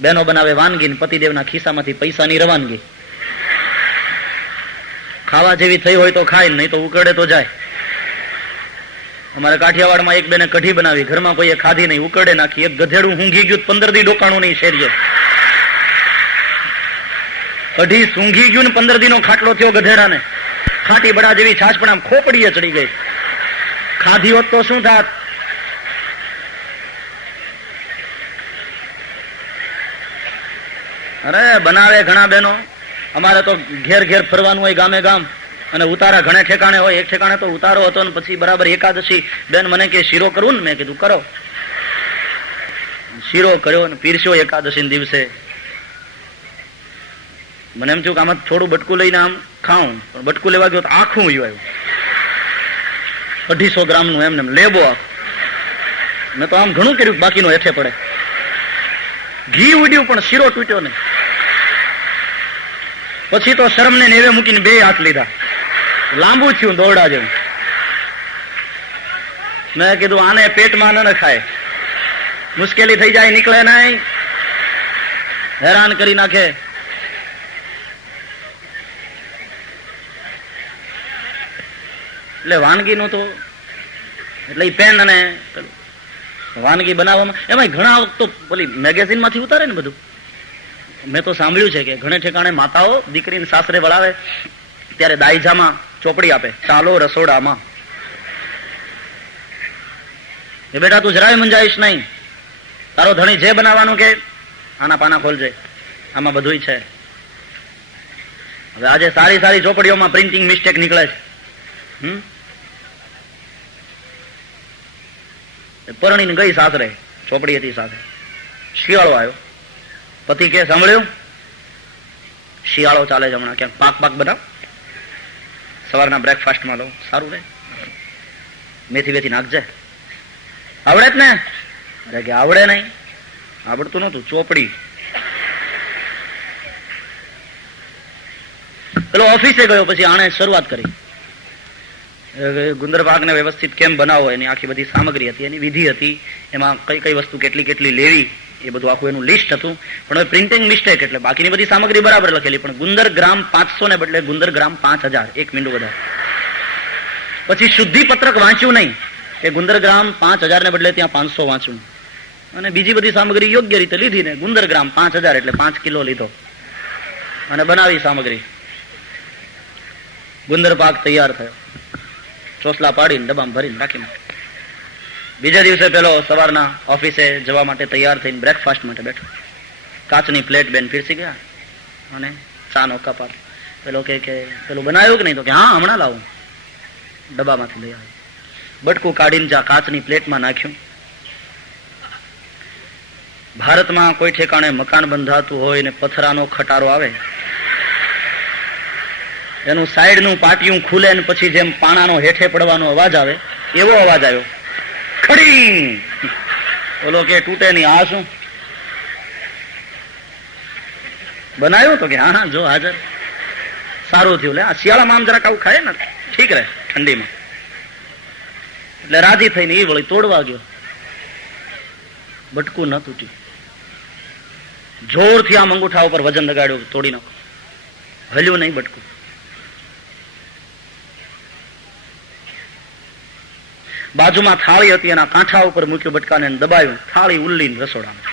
બહેનો બનાવે વાનગી, પતિદેવના ખિસ્સામાંથી પૈસાની રવાનગી. ખાવા જેવી થઈ હોય તો ખાય, નહીં તો ઉકળે તો જાય. અમારે કાઠિયાવાડમાં એક બેને કઢી બનાવી, ઘરમાં કોઈએ ખાધી નહીં, ઉકળે નાખી. એક ગધેડું ઊંઘી ગયું, 15 દી ડોકાણું નહીં શેરીએ. કઢી સૂંઘી ગયું ને 15 દીનો ખાટલો થયો ગધેડાને. ખાટી બડા જેવી છાશ પણ આમ ખોપડીએ ચડી ગઈ. ખાધી હોત તો શું થાત? અરે બનાવે ઘણા બહેનો. અમારે તો ઘેર ઘેર ફરવાનું હોય, ગામે ગામ, અને ઉતારા ઘણે ઠેકાણે હોય. એક ઠેકાણે તો ઉતારો હતો ને પછી બરાબર એકાદશી. બેન મને કે શીરો કરવું ને? મેં કીધું કરો. શીરો કર્યો ને પીરસ્યો એકાદશી દિવસે. મને એમ થયું કે આમાં થોડું બટકું લઈને આમ ખાઉં, પણ બટકું લેવા ગયો તો આખું આવ્યું 250 ગ્રામનું એમને લેબો આખું. મેં તો આમ ઘણું કર્યું, બાકીનો હેઠે પડે. ઘી ઉડ્યું પણ શીરો તૂટ્યો નહીં. પછી તો શરમને નેવે મૂકીને 2 હાથ લીધા, લાંબુ થયું દોરડા જેવું. મેં કીધું આને પેટમાં ન ખાય, મુશ્કેલી થઈ જાય, નીકળે નહીં, હેરાન કરી નાખે. એટલે વાનગીનું તો એટલે પેન અને વાનગી બનાવવામાં એમાં ઘણા વખત પેલી મેગેઝિન માંથી ઉતારે ને બધું. મેં તો સાંભળ્યું છે કે ઘણે ઠેકાણે માતાઓ દીકરીને સાસરે વળાવે ત્યારે દાયજામાં ચોપડી આપે, ચાલો રસોડામાં. એ બેટા તું જરાય મંજાઈશ નહીં, તારો ધણી જે બનાવવાનું કે આના પાના ખોલજે, આમાં બધું છે. હવે આજે સારી સારી ચોપડીઓમાં પ્રિન્ટિંગ મિસ્ટેક નીકળે છે. પરણીને ગઈ સાસરે, ચોપડી હતી સાથે, શિયાળો આવ્યો, પતિ કે સાંભળ્યું શિયાળો ચાલે છે હમણાં, ક્યાંક પાક પાક બનાવ, સવારના બ્રેકફાસ્ટમાં લો, સારું રહે, મેથી બેથી નાખજે. આવડે જ ને? અરે કે આવડે નહીં. આવડતું નતું, ચોપડી. પેલો ઓફિસે ગયો, પછી આણે શરૂઆત કરી, ગુંદર પાકને વ્યવસ્થિત કેમ બનાવો એની આખી બધી સામગ્રી હતી, એની વિધિ હતી, એમાં કઈ કઈ વસ્તુ કેટલી કેટલી લેવી એ બધું આખું એનું લિસ્ટ હતું. પણ હવે પ્રિન્ટિંગ મિસ્ટેક, એટલે બાકીની બધી સામગ્રી બરાબર લખેલી, પણ ગુંદર ગ્રામ 500 ને બદલે ગુંદર ગ્રામ 5000, 1 મીંડું વધારે. પછી શુદ્ધિ પત્રક વાંચ્યું નહીં, એ ગુંદર ગ્રામ 5000 ને બદલે ત્યાં 500 વાંચ્યું, અને બીજી બધી સામગ્રી યોગ્ય રીતે લીધી ને ગુંદર ગ્રામ 5000 એટલે 5 કિલો લીધો અને બનાવી સામગ્રી. ગુંદર પાક તૈયાર થયો, ચોસલા પાડીને ડબ્બામાં ભરીને રાખી મૂક્યો. બીજા દિવસે પેલો સવારના ઓફિસે જવા માટે તૈયાર થઈને બ્રેકફાસ્ટ માટે બેઠો, કાચની પ્લેટ બેન પીરસી ગયા અને ચાનો કપ આપ્યો. પેલો કે પેલું બનાવ્યું કે નહીં? તો કે હા હમણાં લાવું. ડબ્બામાંથી લઈ આવ્યો, બટકું કાઢીને જા કાચની પ્લેટમાં નાખ્યું. ભારતમાં કોઈ ઠેકાણે મકાન બંધાતું હોય ને પથરાનો ખટારો આવે, એનું સાઈડનું પાટિયું ખુલે ને પછી જેમ પાણાનો હેઠે પડવાનો અવાજ આવે એવો અવાજ આવ્યો, ખડી. ઓલો કે તૂટે નહીં, આ શું બનાવ્યું? તો કે હા જો હાજર. સારું થયું, લે આ શિયાળામાં આમ જરાક આવું ખાય ને ઠીક રહે ઠંડીમાં. એટલે રાજી થઈને એ વળી તોડવા ગયો, બટકું ન તૂટ્યું. જોરથી આમ અંગૂઠા ઉપર વજન લગાડ્યું, તોડી નાખો, હલ્યું નહીં બટકું. બાજુમાં થાળી હતી, એના કાંઠા ઉપર મૂક્યું બટકાને, દબાવ્યું, થાળી ઉલ્લીને રસોડામાં,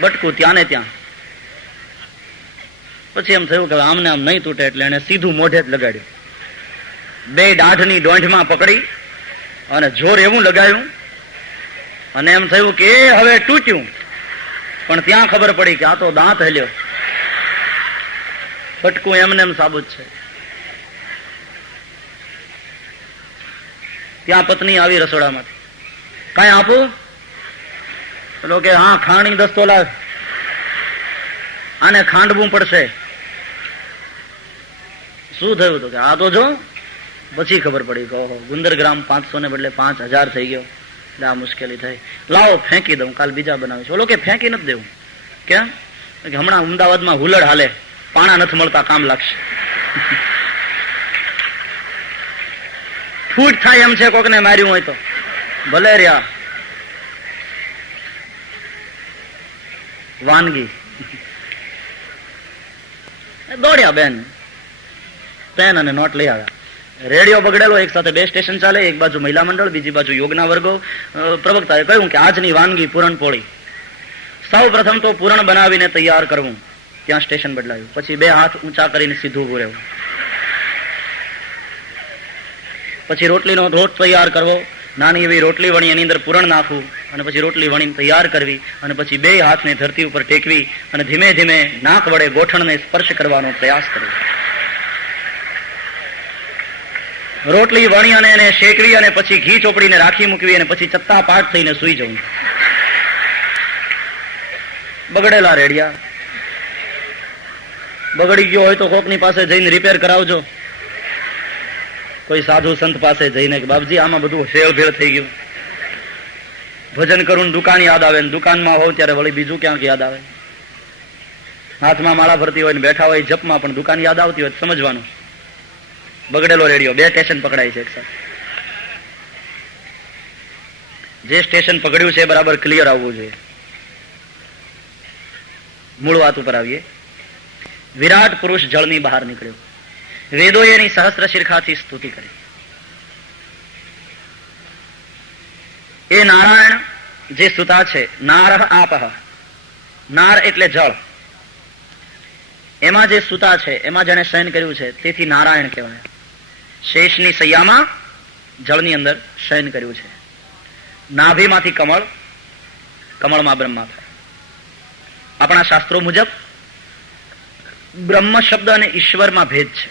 બટકું ત્યાં ને ત્યાં. પછી એમ થયું કે આમને આમ નહીં તૂટે, એટલે એને સીધું મોઢે જ લગાડ્યું. બે દાઢની ડોંઢમાં પકડી અને જોર એવું લગાવ્યું, અને એમ થયું કે હવે તૂટ્યું. પણ ત્યાં ખબર પડી કે આ તો દાંત હલ્યો, બટકું એમને એમ સાબુત છે. ત્યાં પત્ની આવી રસોડામાંથી, કાંઈ આપું? પેલો કે હા ખાંડની દસ્તો લાવ, આને ખાંડવું પડશે. શું થયું? તો કે આ તો જો. પછી ખબર પડી કે ઓહો, ગુંદર ગ્રામ 500 ને બદલે 5000 થઈ ગયો, એટલે આ મુશ્કેલી થઈ. લાવો ફેંકી દઉં, કાલ બીજા બનાવીશ. ઓલો કે ફેંકી નથી દેવું. કેમ? કે હમણાં અમદાવાદમાં હુલડ હાલે, પાણા નથી મળતા, કામ લાગશે. ફૂટ થાય એમ છે, કોકને માર્યું હોય તો ભલે રહ્યા. વાનગી દોડ્યા બેન, પેન અને નોટ લઈ આવ્યા. રેડિયો બગડેલો, એક સાથે 2 સ્ટેશન ચાલે, એક બાજુ મહિલા મંડળ, બીજી બાજુ યોગના વર્ગો. પ્રવક્તાએ કહ્યું કે આજની વાનગી પૂરણપોળી. સૌ પ્રથમ તો પૂરણ બનાવીને તૈયાર કરવું, ત્યાં સ્ટેશન બદલાયું. પછી 2 હાથ ઊંચા કરીને સીધું ઉભું રહેવું. પછી રોટલીનો રોટ તૈયાર કરવો, નાની એવી રોટલી વણી, એની અંદર પૂરણ નાખવું, અને પછી રોટલી વણી તૈયાર કરવી, અને પછી 2 હાથને ધરતી ઉપર ટેકવી અને ધીમે ધીમે નાક વડે ગોઠણને સ્પર્શ કરવાનો પ્રયાસ કરવો. રોટલી વણી અને એને શેકવી, અને પછી ઘી ચોપડીને રાખી મૂકવી, અને પછી ચત્તા પાટ થઈને સૂઈ જવું. બગડેલા રેડિયા. બગડી ગયો હોય તો કોકની પાસે જઈને રિપેર કરાવજો, કોઈ સાધુ સંત પાસે જઈને કે બાપજી આમાં બધું શેરભેળ થઈ ગયું. ભજન કરું દુકાન યાદ આવે, ને દુકાનમાં હોવ ત્યારે વળી બીજું ક્યાંક યાદ આવે. હાથમાં માળા ભરતી હોય ને બેઠા હોય જપમાં, પણ દુકાન યાદ આવતી હોય સમજવાનું. બગડેલો રેડિયો, 2 સ્ટેશન પકડાય છે એક સાથે. જે સ્ટેશન પકડ્યું છે બરાબર ક્લિયર આવવું જોઈએ. મૂળ વાત ઉપર આવીએ. વિરાટ પુરુષ જળની બહાર નીકળ્યો. વેદોએ એની સહસ્ત્ર શિરખાથી સ્તુતિ કરી. એ નારાયણ જે સુતા છે, નારહ આપહ, નાર એટલે જળ, એમાં જે સુતા છે, એમાં જેને શયન કર્યું છે, તેથી નારાયણ કહેવાય. શેષની સૈયામાં જળની અંદર શયન કર્યું છે. નાભીમાંથી કમળ, કમળમાં બ્રહ્મા થાય. આપણા શાસ્ત્રો મુજબ બ્રહ્મ શબ્દ અને ઈશ્વરમાં ભેદ છે.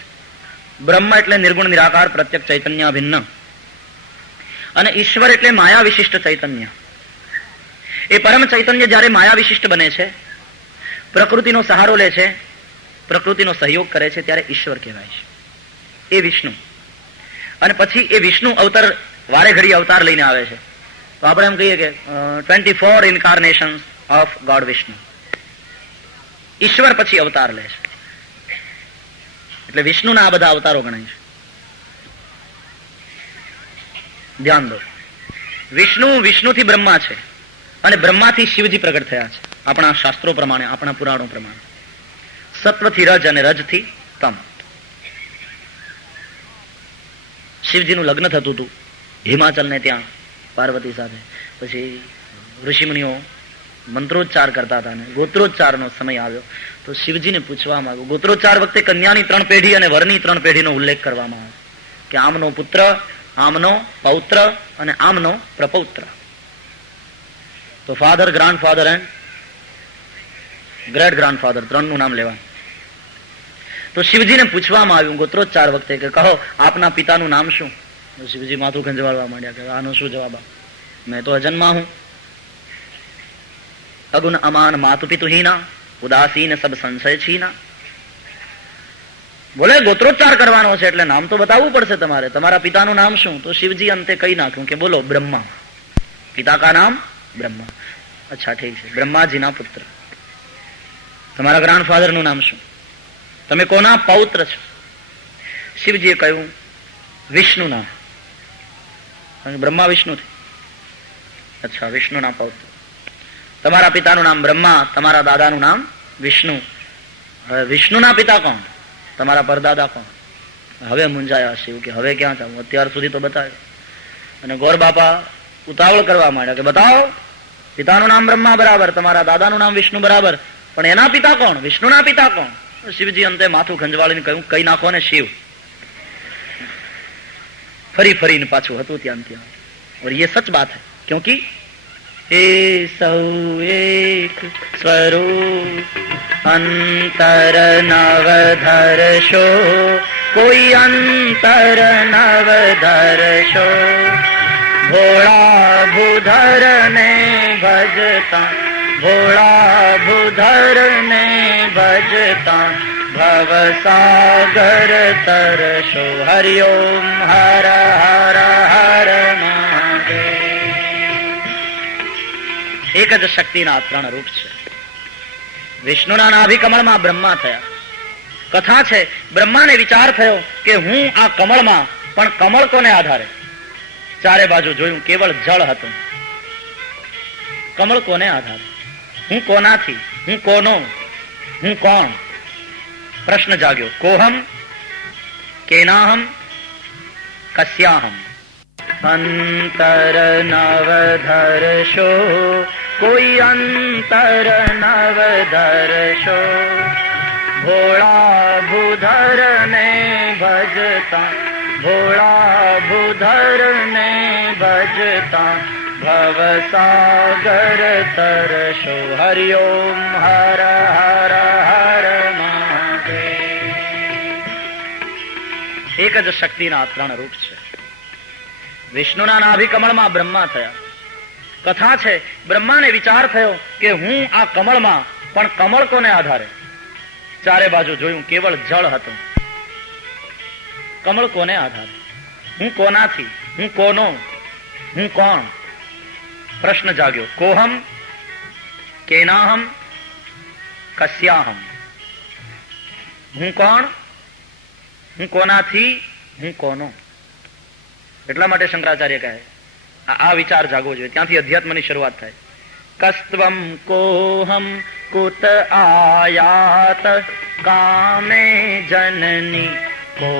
બ્રહ્મ એટલે નિર્ગુણ નિરાકાર પ્રત્યક્ષ ચૈતન્ય ભિન્ન, અને ઈશ્વર એટલે માયા વિશિષ્ટ ચૈતન્ય. એ પરમ ચૈતન્ય જ્યારે માયા વિશિષ્ટ બને છે, પ્રકૃતિનો સહારો લે છે, પ્રકૃતિનો સહયોગ કરે છે, ત્યારે ઈશ્વર કહેવાય છે. એ વિષ્ણુ. અને પછી એ વિષ્ણુ અવતાર વારે ઘડી અવતાર લઈને આવે છે. તો આપણે એમ કહીએ કે 24 ઇન્કાર્નેશન ઓફ ગોડ વિષ્ણુ. ઈશ્વર પછી અવતાર લે છે, એટલે વિષ્ણુના આ બધા અવતારો ગણાય છે. ધ્યાન દો, વિષ્ણુ વિષ્ણુથી બ્રહ્મા છે, અને બ્રહ્માથી શિવજી પ્રગટ થયા છે. આપણા શાસ્ત્રો પ્રમાણે, આપણા પુરાણો પ્રમાણે સત્વથી રજ અને રજથી તમ. શિવજીનું લગ્ન થતું હતું હિમાચલ ને ત્યાં પાર્વતી સાથે. પછી ઋષિમુનિઓ મંત્રોચ્ચાર કરતા હતા, અને ગોત્રોચ્ચારનો સમય આવ્યો તો શિવજીને પૂછવામાં આવ્યું. ગોત્રોચ્ચાર વખતે કન્યાની 3 પેઢી અને વરની 3 પેઢીનો ઉલ્લેખ કરવામાં આવ્યો, કે આમનો પુત્ર, આમનો પૌત્ર અને આમનો પ્રપૌત્ર. તો father, grandfather and great grandfather, 3નું નામ લેવાનું. તો શિવજીને પૂછવામાં આવ્યું ગોત્રોચ્ચાર વખતે કે કહો આપના પિતાનું નામ શું? તો શિવજી માથું ખંજવાળવા માંડ્યા કે આનો શું જવાબ આપું, મેં તો અજન્મા હું, અગુણ અમાન માતુ પિતુહીના, ઉદાસીન સબ સંશય છીના. બોલે ગોત્રોચ્ચાર કરવાનો છે એટલે નામ તો બતાવવું પડશે તમારે. તમારા પિતાનું નામ શું? તો શિવજી અંતે કહી નાખ્યું કે બોલો બ્રહ્મા. પિતા કા નામ બ્રહ્મા. અચ્છા ઠીક છે, બ્રહ્માજીના પુત્ર. તમારા ગ્રાન્ડફાધર નું નામ શું? તમે કોના પૌત્ર છો? શિવજીએ કહ્યું વિષ્ણુના. બ્રહ્મા વિષ્ણુથી. અચ્છા, વિષ્ણુના પૌત્ર. તમારા પિતાનું નામ બ્રહ્મા, તમારા દાદાનું નામ વિષ્ણુ. હવે વિષ્ણુના પિતા કોણ? તમારા પરદાદા કોણ? હવે મૂંઝાયા શિવ કે હવે ક્યાં જાઉં, અત્યાર સુધી તો બતાવ્યું. અને ગોર બાપા ઉતાવળ કરવા માંડ્યા કે બતાવો, પિતાનું નામ બ્રહ્મા બરાબર, તમારા દાદાનું નામ વિષ્ણુ બરાબર, પણ એના પિતા કોણ? વિષ્ણુના પિતા કોણ? શિવજી અંતે માથું ખંજવાળીને કહ્યું કઈ નાખો ને શિવ. ફરી ફરીને પાછું હતું ત્યાં ત્યાં. और ये सच बात है, क्योंकि ए सौ एक स्वरूप अंतर नवधर्षो, कोई अंतर नवधर्षो, भोला भूधर ने भजता, भोला भूधर ने भजता, भव सागर तरसो. हरिओम हर हर हर મહાદેવ. એક જ શક્તિના 3 રૂપ છે. વિષ્ણુના નાભી કમળમાં બ્રહ્મા થયા. કથા છે બ્રહ્માને વિચાર થયો કે હું આ કમળમાં, પણ કમળ કોને આધારે? ચારે બાજુ જોયું, કેવળ જળ હતું. કમળ કોને આધારે? હું કોનાથી? હું કોનો? હું કોણ? પ્રશ્ન જાગ્યો. કોહમ, કેનાહમ, કસ્યાહમ. અંતર નવધર્ષો, કોઈ અંતર નવધર્ષો, ભોળા ભૂધર ને ભજતા, ભોળા ભૂધર ને ભજતા, ભવ સાગર તરસો. હરિઓમ હર હર હર મહાદેવ. એક જ શક્તિના 3 રૂપ છે. વિષ્ણુના નાભી કમળમાં બ્રહ્મા થયા. કથા છે બ્રહ્માને વિચાર થયો કે હું આ કમળમાં, પણ કમળ કોને આધારે? ચારે બાજુ જોયું, કેવળ જળ હતું. કમળ કોને આધારે? હું કોનાથી? હું કોનો? હું કોણ? પ્રશ્ન જાગ્યો. કોહમ, કેનાહમ, કસ્યાહમ. હું કોણ? હું કોનાથી? હું કોનો? એટલા માટે શંકરાચાર્ય કહે આ વિચાર જાગવો જોઈએ. ત્યાંથી અધ્યાત્મની શરૂઆત થાય. કસ્ત્વમ કોહમ કુત આયાત, કામે જનની કો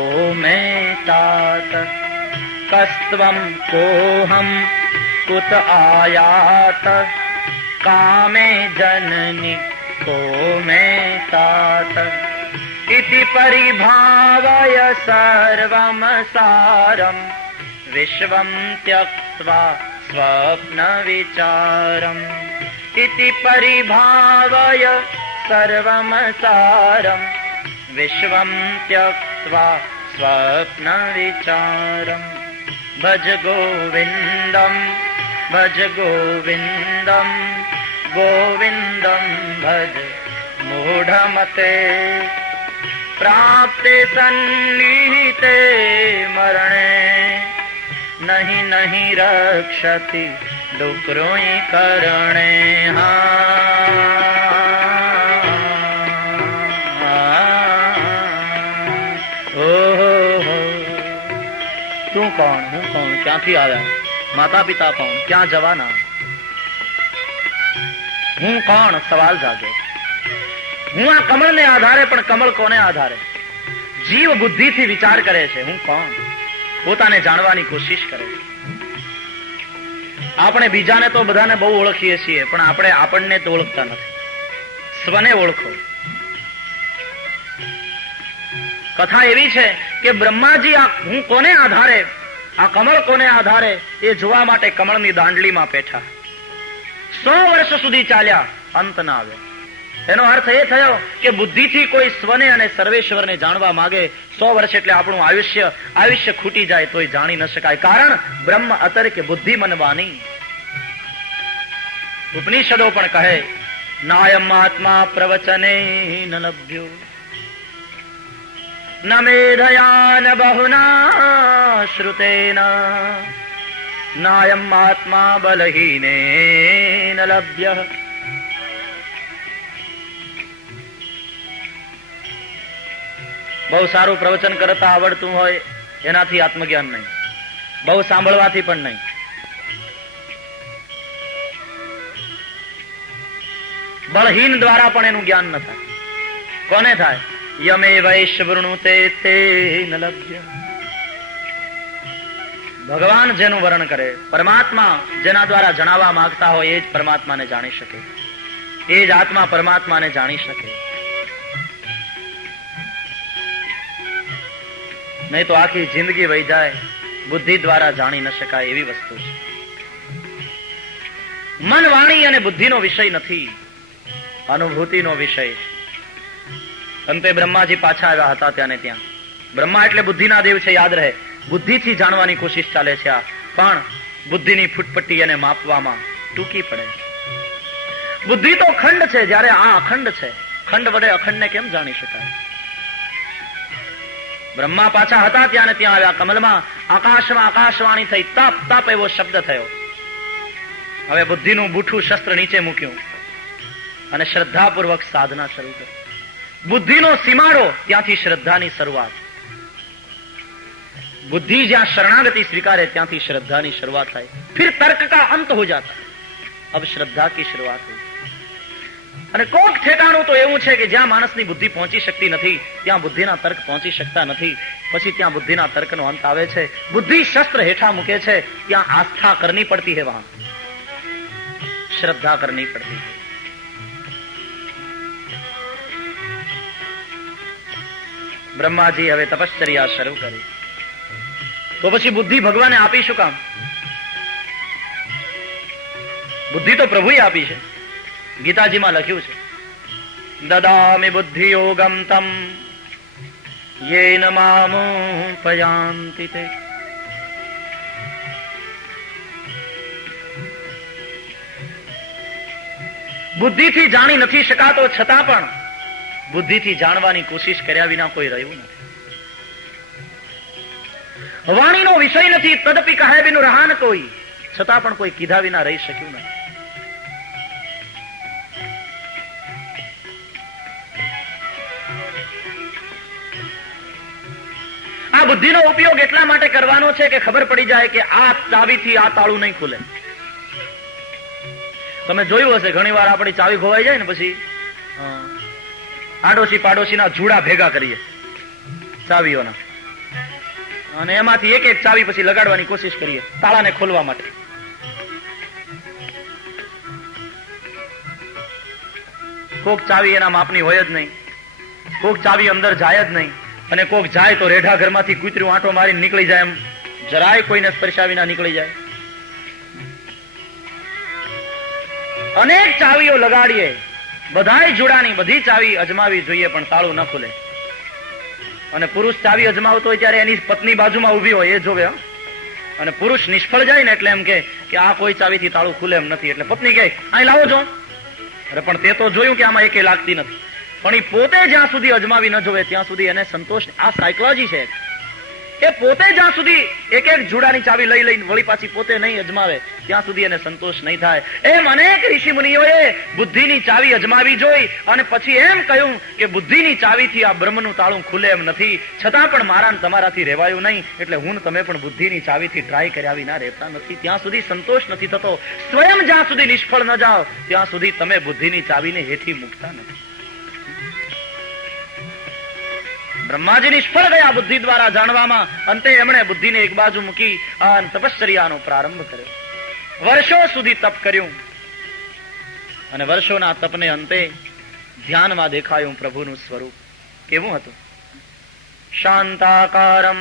મે તાત. કસ્ત્વમ કોહમ कुत आयात कामे जननी को में तात इति परिभावय सर्वम सारम विश्वम त्यक्त्वा स्वप्न विचारम इति परिभावय सर्वम सारम विश्वम त्यक्त्वा स्वप्न विचारम भज गोविंदम गोविंदम भज मूढ़मते प्राप्ते सन्निहिते मरणे नहीं नहीं रक्षति डुकरोई करणे તું કોણ, હું કોણ, ક્યાંથી આવ્યા, માતા પિતા કોણ, ક્યાં જવાના, હું કોણ સવાલ જાગે. હું આ કમળને આધારે, પણ કમળ કોને આધારે? જીવ બુદ્ધિથી વિચાર કરે છે, હું કોણ, પોતાને જાણવાની કોશિશ કરે છે. આપણે બીજાને તો બધાને બહુ ઓળખીએ છીએ, પણ આપણે આપણને તો ઓળખતા નથી. સ્વને ઓળખો. કથા એવી છે કે બ્રહ્માજી આ હું કોને આધારે, આ કમળ કોને આધારે એ જોવા માટે કમળની દાંડલીમાં બેઠા. 100 વર્ષ સુધી ચાલ્યા, અંત ના આવ્યો. એનો અર્થ એ થયો કે બુદ્ધિથી કોઈ સ્વને અને સર્વેશ્વરને જાણવા માંગે 100 વર્ષ એટલે આપણું આયુષ્ય ખૂટી જાય તોય જાણી ન શકાય. કારણ બ્રહ્મ અતર કે બુદ્ધિ મનવાની. ઉપનિષદો પણ કહે નાયમ આત્મા પ્રવચને ન લભ્યો ન મેધયા ન બહુના શ્રુતેન નાયમ આત્મા બલહીને ન લભ્ય. બહુ સારું પ્રવચન કરતા આવડતું હોય એનાથી આત્મજ્ઞાન નહીં, બહુ સાંભળવાથી પણ નહીં. બળહીન દ્વારા પણ એનું જ્ઞાન ન થાય. કોને થાય? યમે વૈશ્વૃણુતે તે ન લભ્ય. ભગવાન જેનું વર્ણન કરે, પરમાત્મા જેના દ્વારા જણાવવા માંગતા હોય એ જ પરમાત્માને જાણી શકે, એ જ આત્મા પરમાત્માને જાણી શકે. નહીં તો આખી જિંદગી વહી જાય, બુદ્ધિ દ્વારા જાણી ન શકાય એવી વસ્તુ છે. મન, વાણી અને બુદ્ધિનો વિષય નથી, અનુભૂતિનો વિષય. અંતે બ્રહ્માજી પાછા આવ્યા હતા ત્યાં. બ્રહ્મા એટલે બુદ્ધિના દેવ છે, યાદ રહે. બુદ્ધિથી જાણવાની કોશિશ ચાલે છે આ, પણ બુદ્ધિની ફૂટપટ્ટી એને માપવામાં ટૂંકી પડે. બુદ્ધિ તો ખંડ છે, જ્યારે આ અખંડ છે. ખંડ વડે અખંડને કેમ જાણી શકાય? બ્રહ્મા પાછા હતા ત્યાં આવ્યા. કમલમાં આકાશમાં આકાશવાણી થઈ, તપ તપ એવો શબ્દ થયો. હવે બુદ્ધિનું બૂઠું શસ્ત્ર નીચે મૂક્યું અને શ્રદ્ધાપૂર્વક સાધના શરૂ કરી. બુદ્ધિનો સીમાડો, ત્યાંથી શ્રદ્ધાની શરૂઆત. બુદ્ધિ જ્યાં શરણાગતિ સ્વીકારે ત્યાંથી શ્રદ્ધાની શરૂઆત થાય. फिर तर्क का अंत हो जाता, अब श्रद्धा की शुरुआत हुई. અને કોક ઠેકાણું તો એવું છે કે જ્યાં માણસની બુદ્ધિ પહોંચી શકતી નથી, ત્યાં બુદ્ધિના તર્ક પહોંચી શકતા નથી. પછી ત્યાં બુદ્ધિના તર્કનો અંત આવે છે. બુદ્ધિ શસ્ત્ર હેઠા મૂકે છે, ત્યાં આસ્થા કરની પડતી है, वहां श्रद्धा करनी पड़ती है. બ્રહ્માજી હવે તપશ્ચર્યા શરૂ કરી. તો પછી બુદ્ધિ ભગવાને આપી શું કામ? બુદ્ધિ તો પ્રભુએ આપી છે. ગીતાજીમાં લખ્યું છે દદામિ બુદ્ધિ યોગમ તમ યેન મામુપયાન્તિ તે. બુદ્ધિથી જાણી નથી શકાતો, છતાં પણ બુદ્ધિથી જાણવાની કોશિશ કર્યા વિના કોઈ રહ્યું નથી. વાણીનો વિષય નથી, તદપી કહે બિનુ રહાન કોઈ, છતાં પણ કોઈ કીધા વિના રહી શક્યું નથી. આ બુદ્ધિનો ઉપયોગ એટલા માટે કરવાનો છે કે ખબર પડી જાય કે આ ચાવીથી આ તાળું નહીં ખુલે. તમે જોયું હશે ઘણી વાર આપણી ચાવી ખોવાઈ જાય ને પછી આડોશી પાડોશીના જુડા ભેગા કરીએ ચાવીઓના, અને એમાંથી એક એક ચાવી પછી લગાડવાની કોશિશ કરીએ તાળાને ખોલવા માટે. કોક ચાવી એના માપની હોય જ નહીં, કોક ચાવી અંદર જાય જ નહીં, અને કોક જાય તો રેઢા ઘરમાંથી કૂતર્યું આંટો મારીને નીકળી જાય, એમ જરાય કોઈને સ્પર્શાવી ના નીકળી જાય. અનેક ચાવીઓ લગાડીએ, બધાય જોડાની બધી ચાવી અજમાવી જોઈએ, પણ તાળું ન ખુલે. અને પુરુષ ચાવી અજમાવતો હોય ત્યારે એની પત્ની બાજુમાં ઉભી હોય એ જોવે, અને પુરુષ નિષ્ફળ જાય ને એટલે એમ કે આ કોઈ ચાવીથી તાળું ખુલે એમ નથી. એટલે પત્ની કહે અહીં લાવો જો. અરે પણ તે તો જોયું કે આમાં એકે લાગતી નથી. પણ એ પોતે જ્યાં સુધી અજમાવી ન જોવે ત્યાં સુધી એને સંતોષ. આ સાયકોલોજી છે. એ પોતે જ્યાં સુધી એક એક જોડાની ચાવી લઈ લઈને વળી પાછી પોતે નહીં અજમાવે ત્યાં સુધી એને સંતોષ નહીં થાય. એમ અનેક ઋષિ મુનિઓએ બુદ્ધિની ચાવી અજમાવી જોઈ અને પછી એમ કહ્યું કે બુદ્ધિની ચાવીથી આ બ્રહ્મનું તાળું ખુલે એમ નથી, છતાં પણ મારા તમારાથી રહેવાયું નહીં, એટલે હું તમે પણ બુદ્ધિની ચાવીથી ટ્રાય કર્યા વિના રહેતા નથી. ત્યાં સુધી સંતોષ નથી થતો. સ્વયં જ્યાં સુધી નિષ્ફળ ન જાઓ ત્યાં સુધી તમે બુદ્ધિની ચાવીને હેઠી મૂકતા નથી. બ્રહ્માજી નિષ્ફળ ગયા બુદ્ધિ દ્વારા જાણવામાં. અંતે એમણે બુદ્ધિને એક બાજુ મૂકી અને તપશ્ચર્યાનો પ્રારંભ કર્યો. વર્ષો સુધી તપ કર્યું અને વર્ષોના તપને અંતે ધ્યાનમાં દેખાયું પ્રભુનું સ્વરૂપ. કેવું હતું? શાંતાકારમ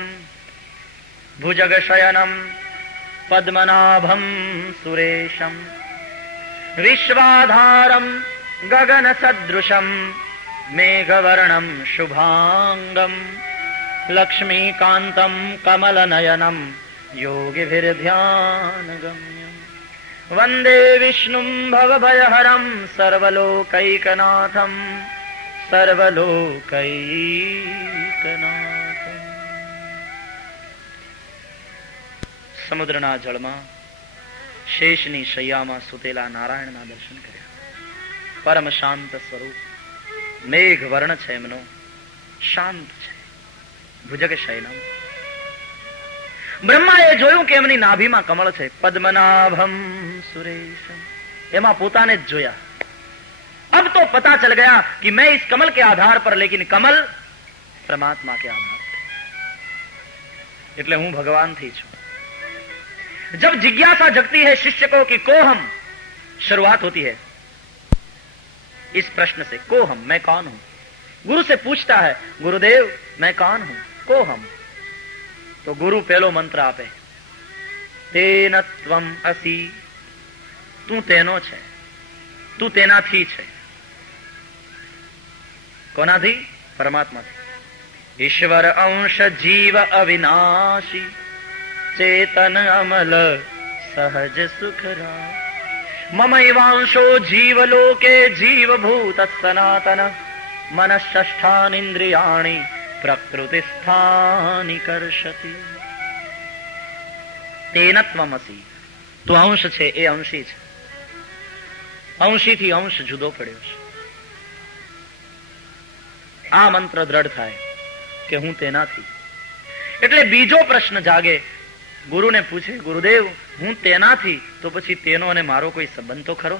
ભુજગશયનમ પદ્મનાભમ સુરેશમ વિશ્વાધારમ ગગન સદૃશમ મેઘવર્ણમ શુભાંગમ લક્ષ્મીકાંતમ કમલનયનમ યોગિભિર્ધ્યાનગમ્યમ વંદે વિષ્ણું ભવભયહરમ સર્વલોકૈકનાથમ સર્વલોકૈકનાથમ. સમુદ્રના જળમાં શેષની શૈયામાં સુતેલા નારાયણના દર્શન કર્યા. પરમ શાંત સ્વરૂપ, મેઘ વર્ણ છે એમનો, શાંત છે, ભુજગ શયનમ. બ્રહ્માએ જોયું કે એમની નાભીમાં કમળ છે. પદ્મનાભમ સુરેશમ, એમાં પોતાને જ જોયા. अब तो पता चल गया कि मैं इस कमल के आधार पर, लेकिन कमल परमात्मा के आधार पर, એટલે હું ભગવાનથી છું. जब जिज्ञासा जगती है शिष्य को कि को हम, शुरुआत होती है इस प्रश्न से, को हम, मैं कौन हूं. गुरु से पूछता है गुरुदेव मैं कौन हूं, को हम. तो गुरु पहलो मंत्र आपे, तेन त्वम असि, તું તેનો છે, તું તેનાથી છે. કોનાથી? પરમાત્માથી. ઈશ્વર અંશ જીવ અવિનાશી ચેતન અમલ સહજ સુખરા મમૈવાંશો જીવલોકે જીવભૂત સનાતન મનઃષ્ઠાનિન્દ્રિયાણિ પ્રકૃતિસ્થાનિ કર્ષતિ. તેન ત્વમસી, તું અંશ છે એ અંશી છે. અંશીથી અંશ જુદો પડ્યો છે. આ મંત્ર દ્રઢ થાય કે હું તેનાથી. એટલે બીજો પ્રશ્ન જાગે. ગુરુને પૂછે ગુરુદેવ હું તેનાથી, તો પછી તેનો અને મારો કોઈ સંબંધ તો ખરો?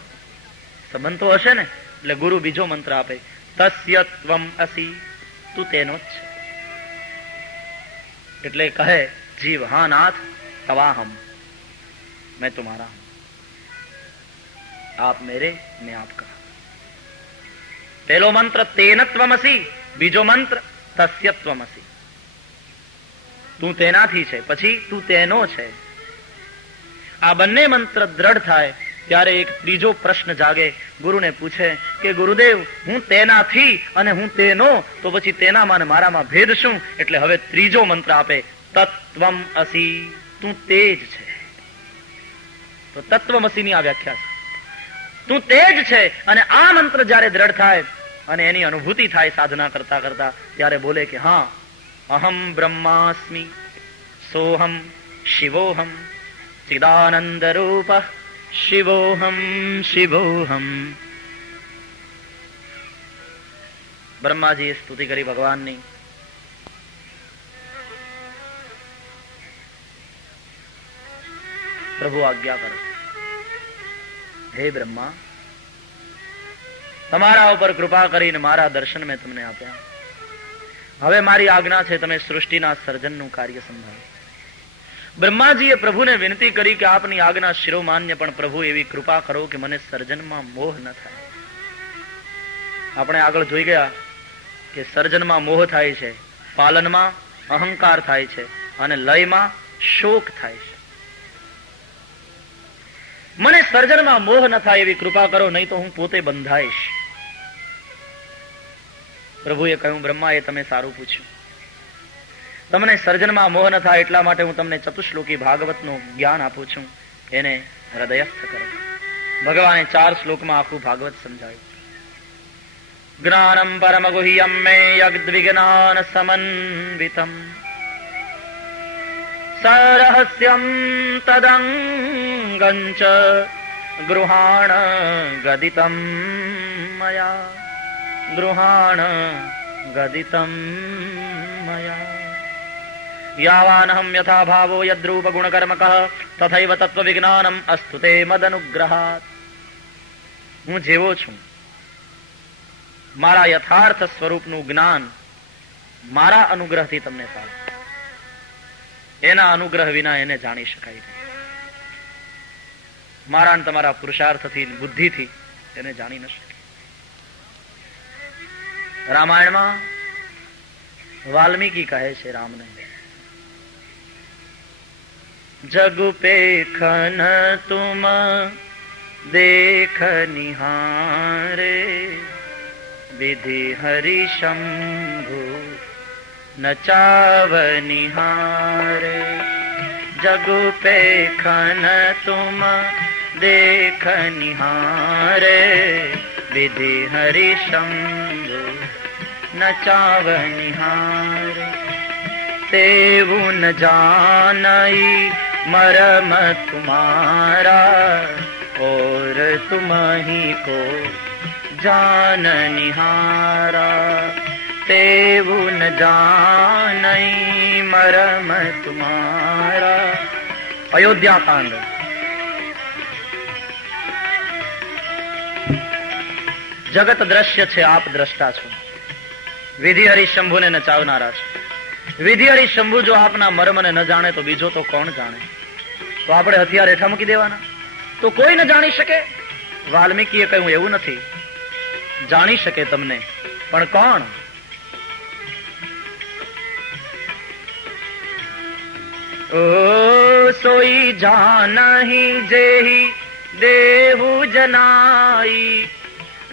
સંબંધ તો હશે ને. એટલે ગુરુ બીજો મંત્ર આપે, તસ્ય ત્વમ અસી, તું તેનો જ છે. એટલે કહે જીવ, હા નાથ તવાહમ, मैं तुम्हारा हूं, आप मेरे, मैं आपका. पहलो मंत्र तेन त्वमसि, બીજો મંત્ર તસ્ય ત્વમસી, તું તેનાથી છે, પછી તું તેનો છે. આ બંને મંત્ર દ્રઢ થાય ત્યારે એક ત્રીજો પ્રશ્ન જાગે. ગુરુને પૂછે કે ગુરુદેવ હું તેનાથી અને હું તેનો, તો પછી તેનામાં અને મારામાં ભેદ શું? એટલે હવે ત્રીજો મંત્ર આપે, તત્વમ અસી, તું તે જ છે. તો તત્વમસીની આ વ્યાખ્યા છે, તું તે જ છે. અને આ મંત્ર જયારે દ્રઢ થાય અને એની અનુભૂતિ થાય સાધના કરતા કરતા, ત્યારે બોલે કે હા અહમ બ્રહ્માસ્મિ સોહમ શિવોહમ ચિદાનંદ રૂપ શિવોહમ શિવોહમ. બ્રહ્માજીએ સ્તુતિ કરી ભગવાનની. પ્રભુ આજ્ઞા કરો, હે બ્રહ્મા તમારા ઉપર કૃપા કરીને મારા દર્શન મેં તમને આપ્યા. હવે મારી આજ્ઞા છે તમે સૃષ્ટિના સર્જનનું કાર્ય સંભાળો. બ્રહ્માજીએ પ્રભુને વિનંતી કરી કે આપની આજ્ઞા શિરોમાન્ય, પણ પ્રભુ એવી કૃપા કરો કે મને સર્જનમાં મોહ ન થાય. આપણે આગળ જોઈ ગયા કે સર્જનમાં મોહ થાય છે, પાલનમાં અહંકાર થાય છે અને લયમાં શોક થાય છે. મને સર્જનમાં મોહ ન થાય એવી કૃપા કરો, નહીં તો હું પોતે બંધાઈશ. પ્રભુએ કહ્યું, બ્રહ્મા, એ તમે સારું પૂછ્યું. તમને સર્જનમાં મોહ ન થાય એટલા માટે હું તમને ચતુશ્લોકી ભાગવતનું જ્ઞાન આપું છું. એને હૃદયસ્થ કરો. ભગવાને 4 શ્લોકમાં આખું ભાગવત સમજાવ્યું. જ્ઞાનમ પરમ ગુહ્યમ મે યદ્વિજ્ઞાન સમન્વિતમ સરહસ્યમ તદંગં ચ ગૃહાણ ગદિતમ મયા ગૃહાણ ગદિતમ મયા યાવાનહમ યથા ભાવો યદ્રૂપ ગુણકર્મકઃ તથૈવ તત્વ વિજ્ઞાનમ અસ્તુ તે મદનુગ્રહાત. હું જેવો છું, મારા યથાર્થ સ્વરૂપનું જ્ઞાન મારા અનુગ્રહથી તમને થાય. એના અનુગ્રહ વિના એને જાણી શકાય નહીં. મારા અને તમારા પુરુષાર્થથી, બુદ્ધિથી એને જાણી ન શકે. રામાયણમાં વાલ્મીકી કહે છે રામને, જગ પેખન તુમ દેખ નિહારે વિધિ હરિ શંભુ નચાવ નિહારે. જગ પેખન તુમ દેખ નિહારે વિધિ હરિ શંભુ નચાવ નિહારે. તેવું ન જાનઈ मरम तुम्हारा और तुम ही को जान निहारा. तेवु न जानई मरम तुम्हारा. अयोध्या कांड. જગત દ્રશ્ય છે, આપ દ્રષ્ટા છો. વિધિ હરિશંભુ ને નચાવનારા છો. વિધિ હરિશંભુ જો આપના મર્મને ન જાણે તો બીજો તો કોણ જાણે? તો આપણે હથિયાર હેઠા મૂકી દેવાના? તો કોઈ ન જાણી શકે. વાલ્મીકીએ કહ્યું એવું નથી, જાણી શકે તમને, પણ કોણ? ઓ સોઈ જાનહી જેહી દેહુ જનાઈ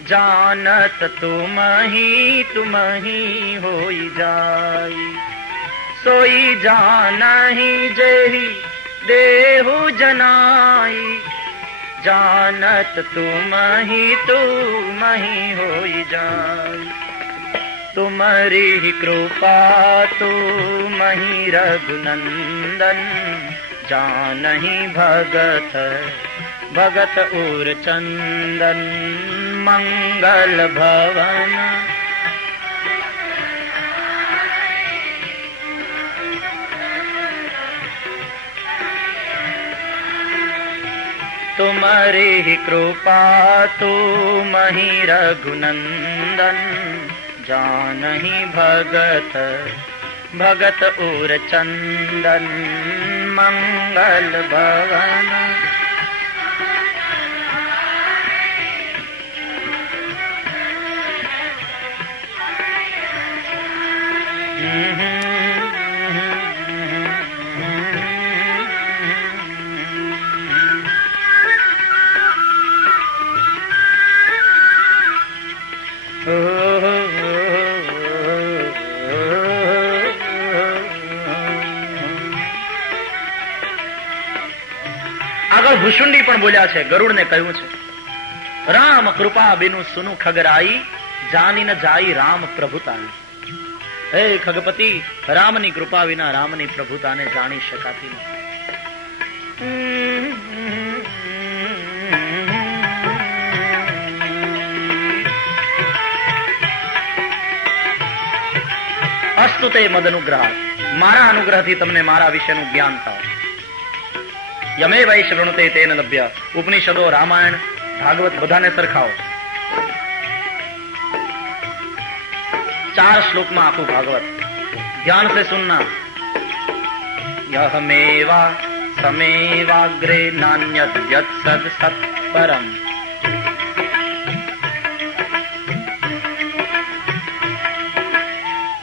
जानत तुम ही होई जाई. सोई जानहि जेहि देहु जनाई जानत तुम ही होई जाई. तुम्हारी कृपा तुम ही रघुनंदन जानहि भगत भगत उर चंदन मंगल भवन. तुम्हारी कृपा तुम ही रघुनंदन जानहि भगत भगत उर चंदन मंगल भवन. આગળ ભૂષુંડી પણ બોલ્યા છે. ગરુડને કહ્યું છે, રામ કૃપા બિનુ સુનુ ખગરાઈ જાની ન જાઈ રામ પ્રભુતાની. હે ખગપતિ, રામની કૃપા વિના રામની પ્રભુતાને જાણી શકાતી નથી. અસ્તુ તે મદનુગ્રહ. મારા અનુગ્રહથી તમને મારા વિશેનું જ્ઞાન થાય. યમે વૈ શૃણુતે તેન લભ્ય. ઉપનિષદો, રામાયણ, ભાગવત બધાને સરખાવો. 4 શ્લોકમાં આખું ભાગવત. ધ્યાન से सुनना. यह मेवा समेवाग्रे नान्यत यत् सद सत्परम.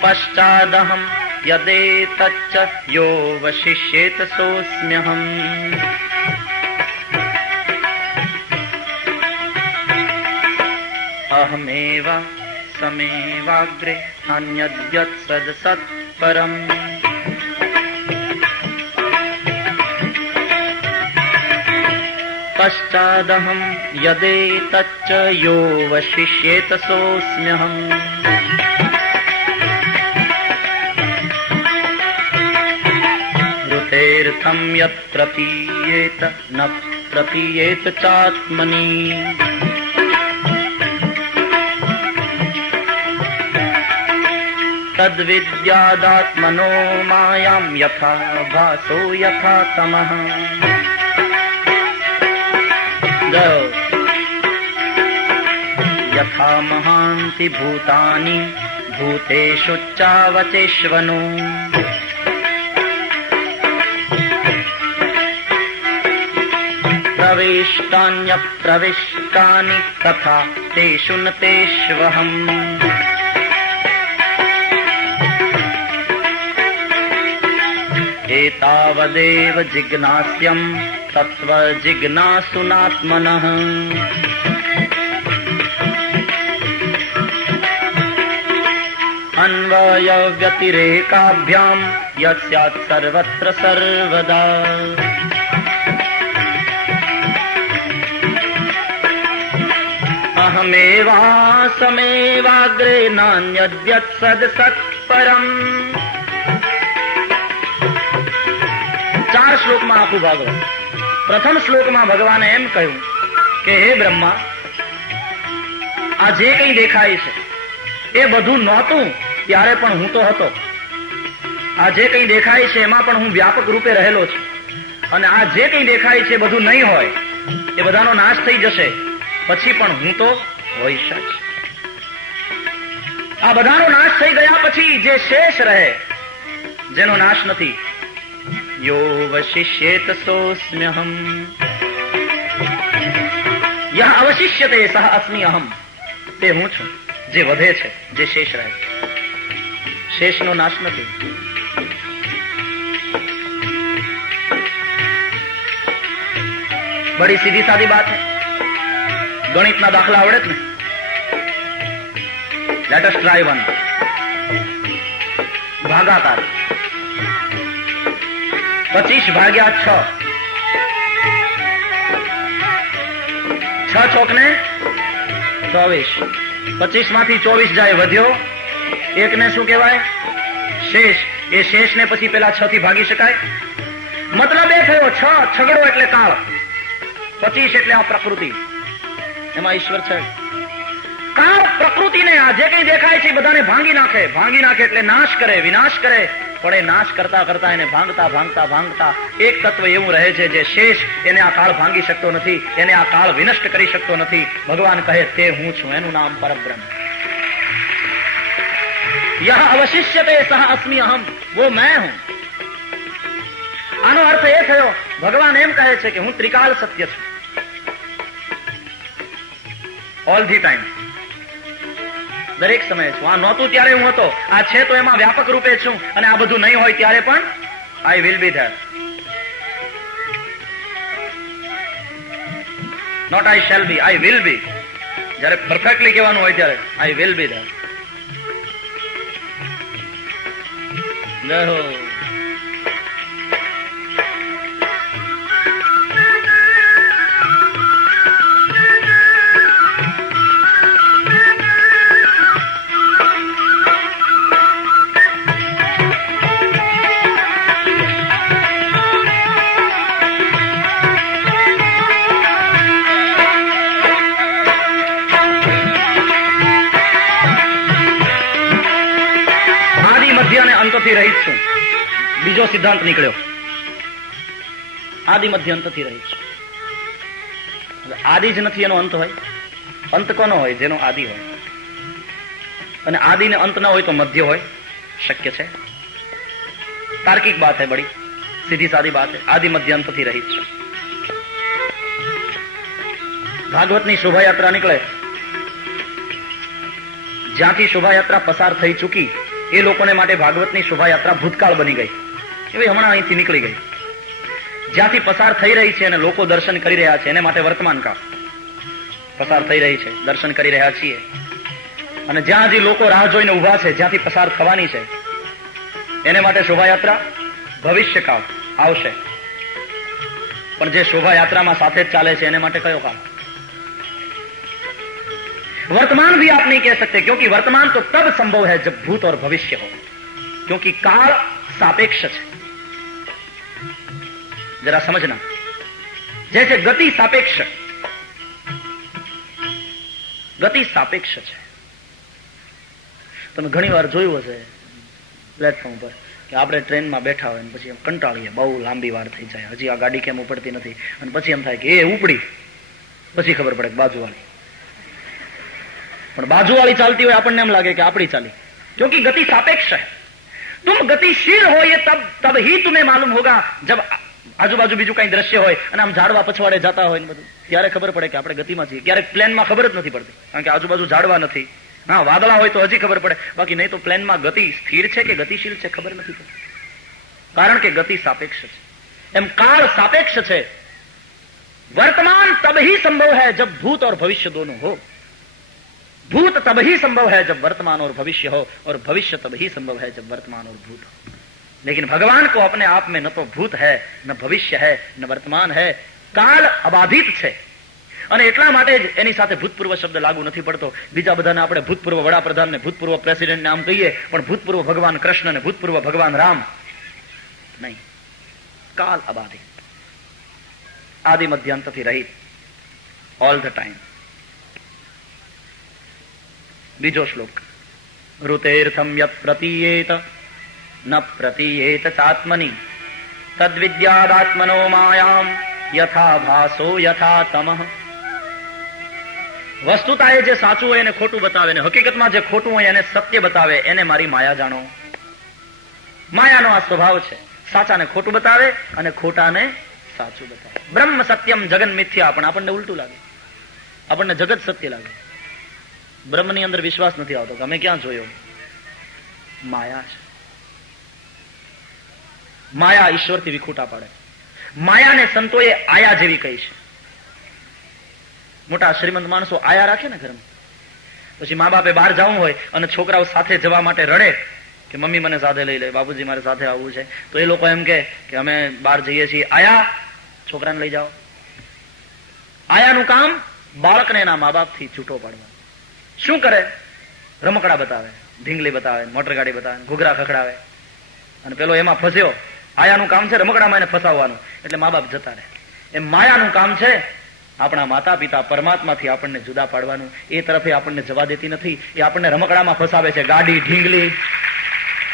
पश्चादहं यदेतच्च यो वशिष्येत सोऽस्म्यहम्। अहमेव समेवाग्रे अन्यद्यत् सत्परम्। पश्चादहं यदेतच्च यो वशिष्येत सोऽस्म्यहम्। ऋतेर्थं यत् प्रपीयेत न प्रपीयेत चात्मनि। तद्विद्यादात्मनो मायां यथा भासो यथा तमः। यथा महान्ति भूतानि भूतेषु चावचेष्वनो। प्रविष्टान्यप्रविष्टानि तथा तेषु न तेष्वहम्। एतावदेव जिज्ञास्यं तत्त्वजिज्ञासुनात्मनः। अन्वयव्यतिरेकाभ्यां यस्यात् सर्वत्र सर्वदा। अहमेवासमेवाग्रे नान्यद्यत् सत्परम्। 4 શ્લોકમાં આખું ભાગવત. પ્રથમ શ્લોકમાં ભગવાને એમ કહ્યું કે હે બ્રહ્મા, આ જે કંઈ દેખાય છે એ બધું નહોતું ત્યારે પણ હું તો હતો. આ જે કંઈ દેખાય છે એમાં પણ હું વ્યાપક રૂપે રહેલો છું. અને આ જે કંઈ દેખાય છે બધું નહીં હોય, એ બધાનો નાશ થઈ જશે, પછી પણ હું તો હોઈશ જ. આ બધાનો નાશ થઈ ગયા પછી જે શેષ રહે, જેનો નાશ નથી, यो वशिष्येत सोऽस्म्यहम्। यह अवशिष्यते सह अस्मि अहम। તે હું છું જે વધે છે, જે શેષ રહે, શેષનો નાશ નથી. बड़ी सीधी सादी बात है. गणितना दाखला आवड़े ने? Let us try one. भागाकार 25 भाग्या 6. 6 ચોક ને 24. 25 માંથી 24 જાય, વધ્યો એક ને શું કહેવાય? શેષ. એ શેષ ને પછી પેલા 6 થી ભાગી શકાય? મતલબ એ થયો 6 છગડો એટલે કાળ, 25 એટલે આ પ્રકૃતિ, એમાં ઈશ્વર છે. કાળ પ્રકૃતિને આ જે કઈ દેખાય છે બધાને ભાંગી નાખે. ભાંગી નાખે એટલે નાશ કરે, વિનાશ કરે. પણ એ નાશ કરતા કરતા એને ભાંગતા ભાંગતા ભાંગતા એક તત્વ એવું રહે છે જે શેષ, એને આ કાળ ભાંગી શકતો નથી, એને આ કાળ વિનષ્ટ કરી શકતો નથી. ભગવાન કહે તે હું છું, એનું નામ પરબ્રહ્મ. यह अवशिष्यते सह अस्मि अहम, वो मैं हूं. આનો અર્થ એ થયો, ભગવાન એમ કહે છે કે હું ત્રિકાળ સત્ય છું, ઓલ ધી ટાઈમ, દરેક સમયે છું. આ નહોતું ત્યારે હું હતો, આ છે તો એમાં વ્યાપક રૂપે છું, અને આ બધું નહીં હોય ત્યારે પણ I will be there. Not I shall be, I will be. જયારે પરફેક્ટલી કહેવાનું હોય ત્યારે આઈ વિલ બી ધેર. રહિત છું. બીજો સિદ્ધાંત નીકળ્યો, આદિ મધ્ય અંતથી રહિત છું. આદિ જ નથી એનો અંત હોય? અંત કોનો હોય? જેનો આદિ હોય. અને આદિ ને અંત ના હોય તો મધ્ય હોય? શક્ય છે? તાર્કિક બાત है, बड़ी सीधी सादी बात है. आदि मध्य अंतથી રહિત છું. ભાગવતની શોભાયાત્રા નીકળે, જ્યાંથી શોભાયાત્રા પસાર થઈ ચૂકી એ લોકોને માટે ભાગવતની શોભાયાત્રા ભૂતકાળ બની ગઈ, એ હમણાં અહીંથી નીકળી ગઈ. જ્યાંથી પસાર થઈ રહી છે અને લોકો દર્શન કરી રહ્યા છે એને માટે વર્તમાન કાળ પસાર થઈ રહી છે, દર્શન કરી રહ્યા છીએ. અને જ્યાં જે લોકો રાહ જોઈને ઉભા છે, જ્યાંથી પસાર થવાની છે એને માટે શોભાયાત્રા ભવિષ્યકાળ આવશે. પણ જે શોભાયાત્રામાં સાથે જ ચાલે છે એને માટે કયો કાળ? वर्तमान भी आप नहीं कह सकते, क्योंकि वर्तमान तो तब संभव है जब भूत और भविष्य हो, क्योंकि काल सापेक्ष है. जरा समझना, जैसे गति सापेक्ष है તમે ઘણી વાર જોયું હશે પ્લેટફોર્મ પર કે આપણે ટ્રેનમાં બેઠા હોય પછી એમ કંટાળીએ, બહુ લાંબી વાર થઈ જાય, હજી આ ગાડી કેમ ઉપડતી નથી, અને પછી એમ થાય કે એ ઉપડી, પછી ખબર પડે કે બાજુવાળી. પણ બાજુવાળી ચાલતી હોય આપણને એમ લાગે કે આપણી ચાલી, क्योंकि गति सापेक्ष है. तुम गतिशील हो ये तब ही तुम्हें मालूम होगा जब આજુબાજુ બીજું કઈ દ્રશ્ય હોય અને આમ ઝાડવા પછવાડે જતા હોય ને બધું, ત્યારે ખબર પડે કે આપણે ગતિમાં છીએ. ક્યારેક પ્લેનમાં ખબર જ નથી પડતી, કારણ કે આજુબાજુ ઝાડવા નથી. હા, વાદળા હોય તો હજી ખબર પડે, બાકી નહીં તો પ્લેનમાં ગતિ સ્થિર છે કે ગતિશીલ છે ખબર નથી પડતી, કારણ કે ગતિ સાપેક્ષ છે. એમ કાળ સાपेक्ष છે. वर्तमान तब ही संभव है जब भूत और भविष्य दोनों हो. भूत तब ही संभव है जब वर्तमान और भविष्य हो, और भविष्य तब ही संभव है जब वर्तमान और भूत हो. लेकिन भगवान को अपने आप में न तो भूत है, न भविष्य है, न वर्तमान है. काल अबाधित છે અને એટલા માટે જ એની સાથે ભૂતપૂર્વ શબ્દ લાગુ નથી પડતો. બીજા બધાને આપણે ભૂતપૂર્વ વડાપ્રધાન ને ભૂતપૂર્વ પ્રેસિડેન્ટ ને આમ કહીએ, પણ ભૂતપૂર્વ ભગવાન કૃષ્ણ ને ભૂતપૂર્વ ભગવાન રામ નહીં. કાલ અબાધિત, આદિ મધ્યાંતથી રહિત, ઓલ ધ ટાઈમ. બીજો શ્લોક, ઋતેર્થમ યત પ્રતીયેત ન પ્રતીયેત ચાત્મનિ તદ્વિદ્યાદાત્મનો માયામ યથા ભાસો યથા તમઃ. વસ્તુતા એ જે સાચું હોય એને ખોટું બતાવે, ને હકીકતમાં જે ખોટું હોય એને સત્ય બતાવે, એને મારી માયા જાણો. માયાનો આ સ્વભાવ છે, સાચાને ખોટું બતાવે અને ખોટાને સાચું બતાવે. બ્રહ્મ સત્યમ જગન મિથ્યા, પણ આપણને ઉલટું લાગે, આપણને જગત સત્ય લાગે. બ્રહ્મની અંદર વિશ્વાસ નથી આવતો, અમે ક્યાં જોયો? માયા છે. માયા ઈશ્વરથી વિખૂટા પાડે. માયાને સંતોએ આયા જેવી કહી છે. મોટા શ્રીમંત માણસો આયા રાખે ને ઘરમાં, પછી મા બાપે બહાર જવું હોય અને છોકરાઓ સાથે જવા માટે રડે કે મમ્મી મને સાથે લઈ લે, બાપુજી મારે સાથે આવવું છે, તો એ લોકો એમ કે અમે બહાર જઈએ છીએ, આયા છોકરાને લઈ જાઓ. આયાનું કામ બાળકને એના મા બાપથી છૂટો પાડવા. શું કરે? રમકડા બતાવે, ઢીંગલી બતાવે, મોટર ગાડી બતાવે, ઘૂઘરા ખખડાવે, અને પેલો એમાં ફસ્યો. આયાનું કામ છે રમકડામાં એને ફસાવવાનું, એટલે મા બાપ જતા રહે. એમ માયાનું કામ છે આપણા માતા પિતા પરમાત્માથી આપણને જુદા પાડવાનું. એ તરફે આપણને જવા દેતી નથી, એ આપણને રમકડામાં ફસાવે છે. ગાડી, ઢીંગલી,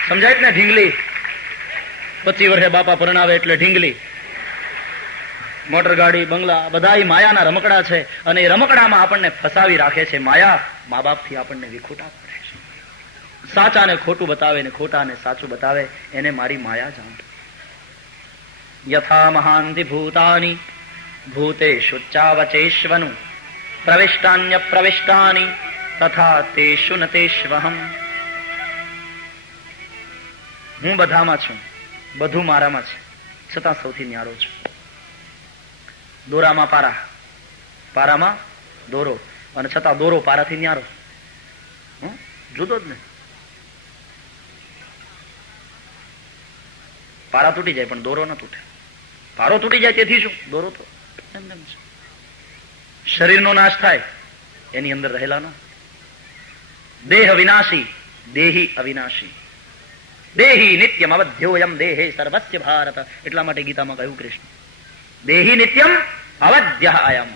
સમજાય ને? ઢીંગલી 25 વર્ષે બાપા પરણાવે એટલે ઢીંગલી, મોટર ગાડી, બંગલા, બધા માયાના રમકડા છે, અને એ રમકડામાં આપણને ફસાવી રાખે છે. માયા મા બાપથી આપણને વિખૂટા પડે છે. સાચાને ખોટું બતાવે ને ખોટાને સાચું બતાવે, એને મારી માયા જાણ. યથા મહાંતિ ભૂતાની ભૂતેષુ ચાવચેષ્વનુ પ્રવિષ્ટાન્ય પ્રવિષ્ટાની તથા તેષુ ન તેષ્વહમ. હું બધામાં છું, બધું મારામાં છે, છતાં સૌથી ન્યારો છું. દોરામાં પારા, પારામાં દોરો, અને છતાં દોરો પારાથી ન્યારો. જુદો જ ને. પારા તૂટી જાય પણ દોરો ન તૂટે. પારો તૂટી જાય તેથી શું? દોરો તો એમ છે. શરીરનો નાશ થાય, એની અંદર રહેલા નો. દેહ વિનાશી, દેહી અવિનાશી. દેહી નિત્યમ અવધ્યોયમ દેહે સર્વસ્ય ભારત. એટલા માટે ગીતામાં કહ્યું કૃષ્ણ, દેહી નિત્યમ અવધ્ય અયમ.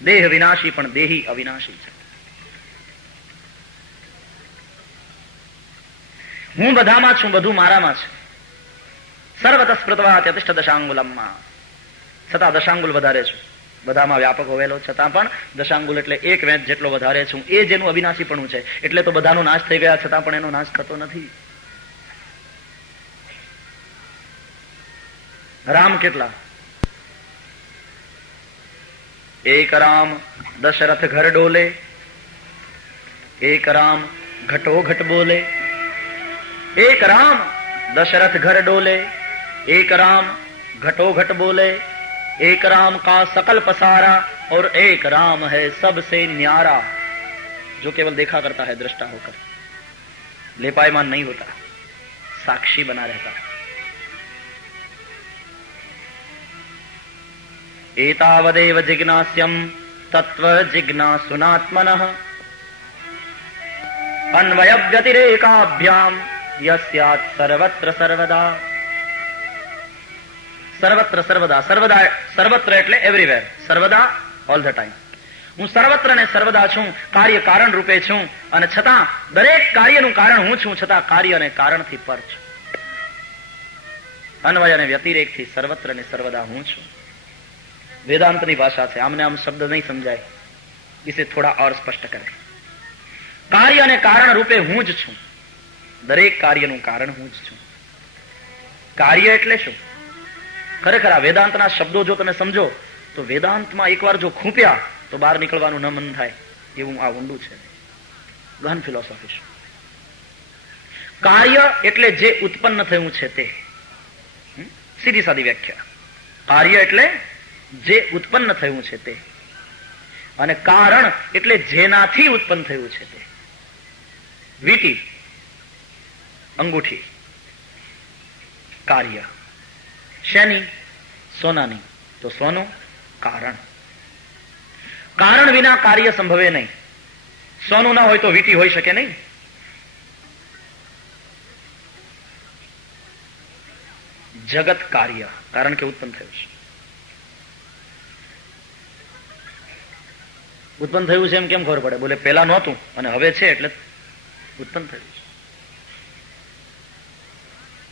દેહ વિનાશી પણ દેહી અવિનાશી છે. હું બધામાં છું, બધું મારામાં છે. સર્વત સ્પૃતવા ત્યતિષ્ઠ દશાંગુલમમાં. છતાં દશાંગુલ વધારે છું. બધામાં વ્યાપક હોવેલો છતાં પણ દશાંગુલ એટલે એક વેંચ જેટલો વધારે છું. એ જેનું અવિનાશીપણું છે. એટલે તો બધાનો નાશ થઈ ગયા છતાં પણ એનો નાશ થતો નથી. રામ કેટલા? એક રામ દશરથ ઘર ડોલે, એક રામ घटो घट बोले, एक राम दशरथ घर डोले, एक राम घटो घट बोले, एक राम का सकल पसारा और एक राम है सबसे न्यारा। जो केवल देखा करता है दृष्टा होकर, लेपायमान नहीं होता, साक्षी बना रहता है। एतावदेव जिज्ञास्यम् तत्व जिज्ञासुनात्मनः अन्वय व्यतिरेकाभ्याम यस्यात् सर्वत्र सर्वदा। सर्वत्र सर्वदा, सर्वदा सर्वत्र એટલે એવરીવેર, સર્વદા ઓલ ધ ટાઈમ. હું સર્વત્ર ને સર્વદા છું, કાર્ય કારણ રૂપે છું, અને છતાં દરેક કાર્યનું કારણ હું છું, છતાં કાર્ય અને કારણથી પર છું. અન્વય અને વ્યતિરેકથી સર્વત્ર ને સર્વદા હું છું. વેદાંતની ભાષા છે, આમને આમ શબ્દ નહીં સમજાય, इसे थोड़ा और स्पष्ट करें. કાર્ય અને કારણ રૂપે હું જ છું, દરેક કાર્યનું કારણ હું જ છું. કાર્ય એટલે શું? ખરેખર આ વેદાંતના શબ્દો જો તમે સમજો તો વેદાંતમાં એકવાર જો ખૂંપ્યા તો બહાર નીકળવાનું ન મન થાય એવું આ ઊંડું છે, ગહન ફિલોસોફી છે. કાર્ય એટલે જે ઉત્પન્ન થયું છે તે, સીધી સાદી વ્યાખ્યા. કાર્ય એટલે જે ઉત્પન્ન થયું છે તે, અને કારણ એટલે જેનાથી ઉત્પન્ન થયું છે તે. વીટી, અંગૂઠી, કાર્ય. શેની? સોનાની. તો સોનું કારણ. કારણ વિના કાર્ય સંભવે નહીં. સોનું ના હોય તો વીટી હોઈ શકે નહીં. જગત કાર્ય, કારણ કે ઉત્પન્ન થયું છે. ઉત્પન્ન થયું છે એમ કેમ ખબર પડે? બોલે પેલા નહોતું અને હવે છે એટલે ઉત્પન્ન થયું છે.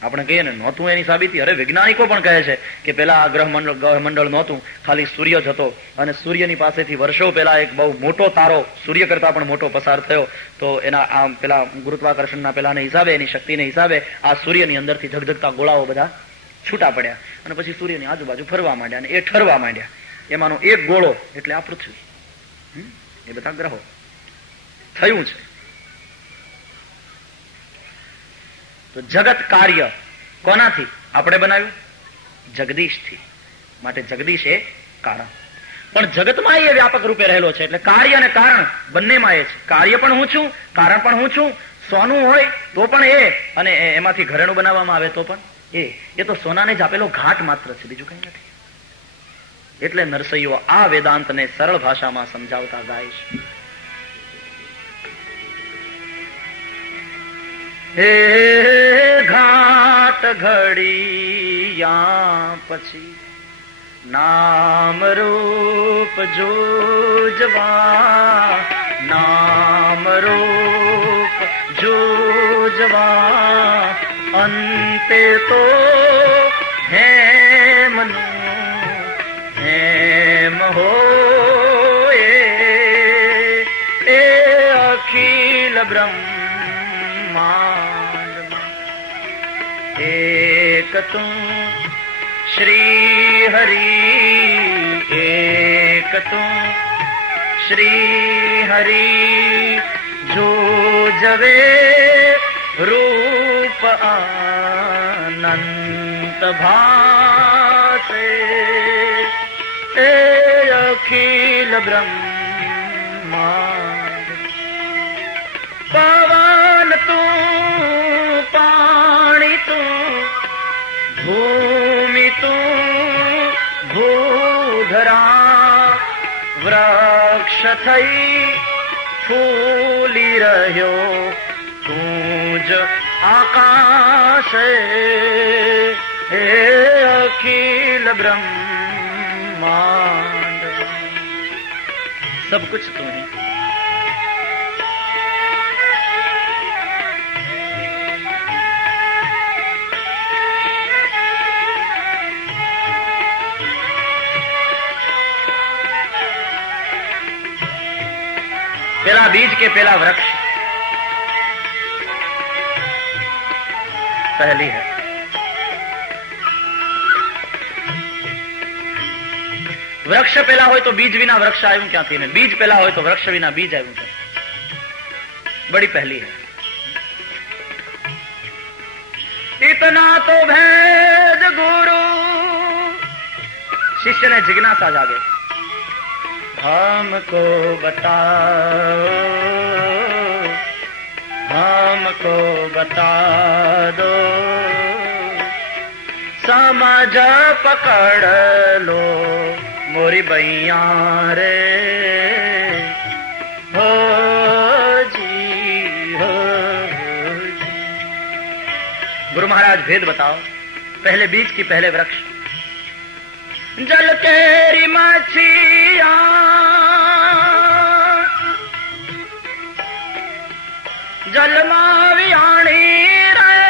આપણે કહીએ ને નહોતું એની સાબિતી, અરે વૈજ્ઞાનિકો પણ કહે છે કે પેલા આ ગ્રહ મંડળ નહોતું, ખાલી સૂર્ય જ હતો, અને સૂર્યની પાસેથી વર્ષો પહેલા એક બહુ મોટો તારો સૂર્ય કરતા પણ મોટો પસાર થયો, તો એના આ પેલા ગુરુત્વાકર્ષણના પેલાને હિસાબે, એની શક્તિને હિસાબે આ સૂર્યની અંદરથી ધગધગતા ગોળાઓ બધા છૂટા પડ્યા, અને પછી સૂર્યની આજુબાજુ ફરવા માંડ્યા, અને એ ઠરવા માંડ્યા. એમાંનો એક ગોળો એટલે આ પૃથ્વી. એ બધા ગ્રહો થયું છે. તો જગત કાર્ય કોનાથી આપણે બનાવ્યું? જગદીશથી. માટે જગદીશ એ કારણ. પણ જગતમાં એ વ્યાપક રૂપે રહેલો છે, એટલે કાર્ય અને કારણ બંનેમાં એ છે. કાર્ય પણ હું છું, કારણ પણ હું છું. સોનું હોય તો પણ એ, અને એમાંથી ઘરેણું બનાવવામાં આવે તો પણ એ તો સોનાને જ આપેલો ઘાટ માત્ર છે, બીજું કઈ નથી. એટલે નરસૈયો આ વેદાંતને સરળ ભાષામાં સમજાવતા ગાય છે. હે ઘાટ ઘડિયા પછી નામ રૂપ જોજવા, નામ રૂપ જોજવા, અંતે તો હેમનું હેમ હોય એ અખિલ બ્રહ્માંડ એક તું શ્રી હરિ, એક તું શ્રી હરિ, જો જવે રૂપ અનંત ભાસે એ અખિલ બ્રહ્માંડ. પવન તું, પાણી તું, ભૂમિ તું, ભૂધરા, વૃક્ષ થઈ ફૂલી રહ્યો તું જ આકાશે હે અખિલ બ્રહ્માંડ. सब कुछ तू ही. पेला बीज के पेला वृक्ष पहली है. વૃક્ષ પેલા હોય તો બીજ વિના વૃક્ષ આવ્યું ક્યાંથી, ને બીજ પેલા હોય તો વૃક્ષ વિના બીજ આવ્યું ક્યાંથી? બડી પહેલી है. इतना तो भेद गुरु, शिष्य ने जिज्ञासा जागे, हमको बताओ, हमको बता दो, समझ पकड़ लो मोरी बैया रे, हो जी, हो जी। गुरु महाराज भेद बताओ, पहले बीज की पहले वृक्ष, जल केरी मछिया, जल मावियाणी रे,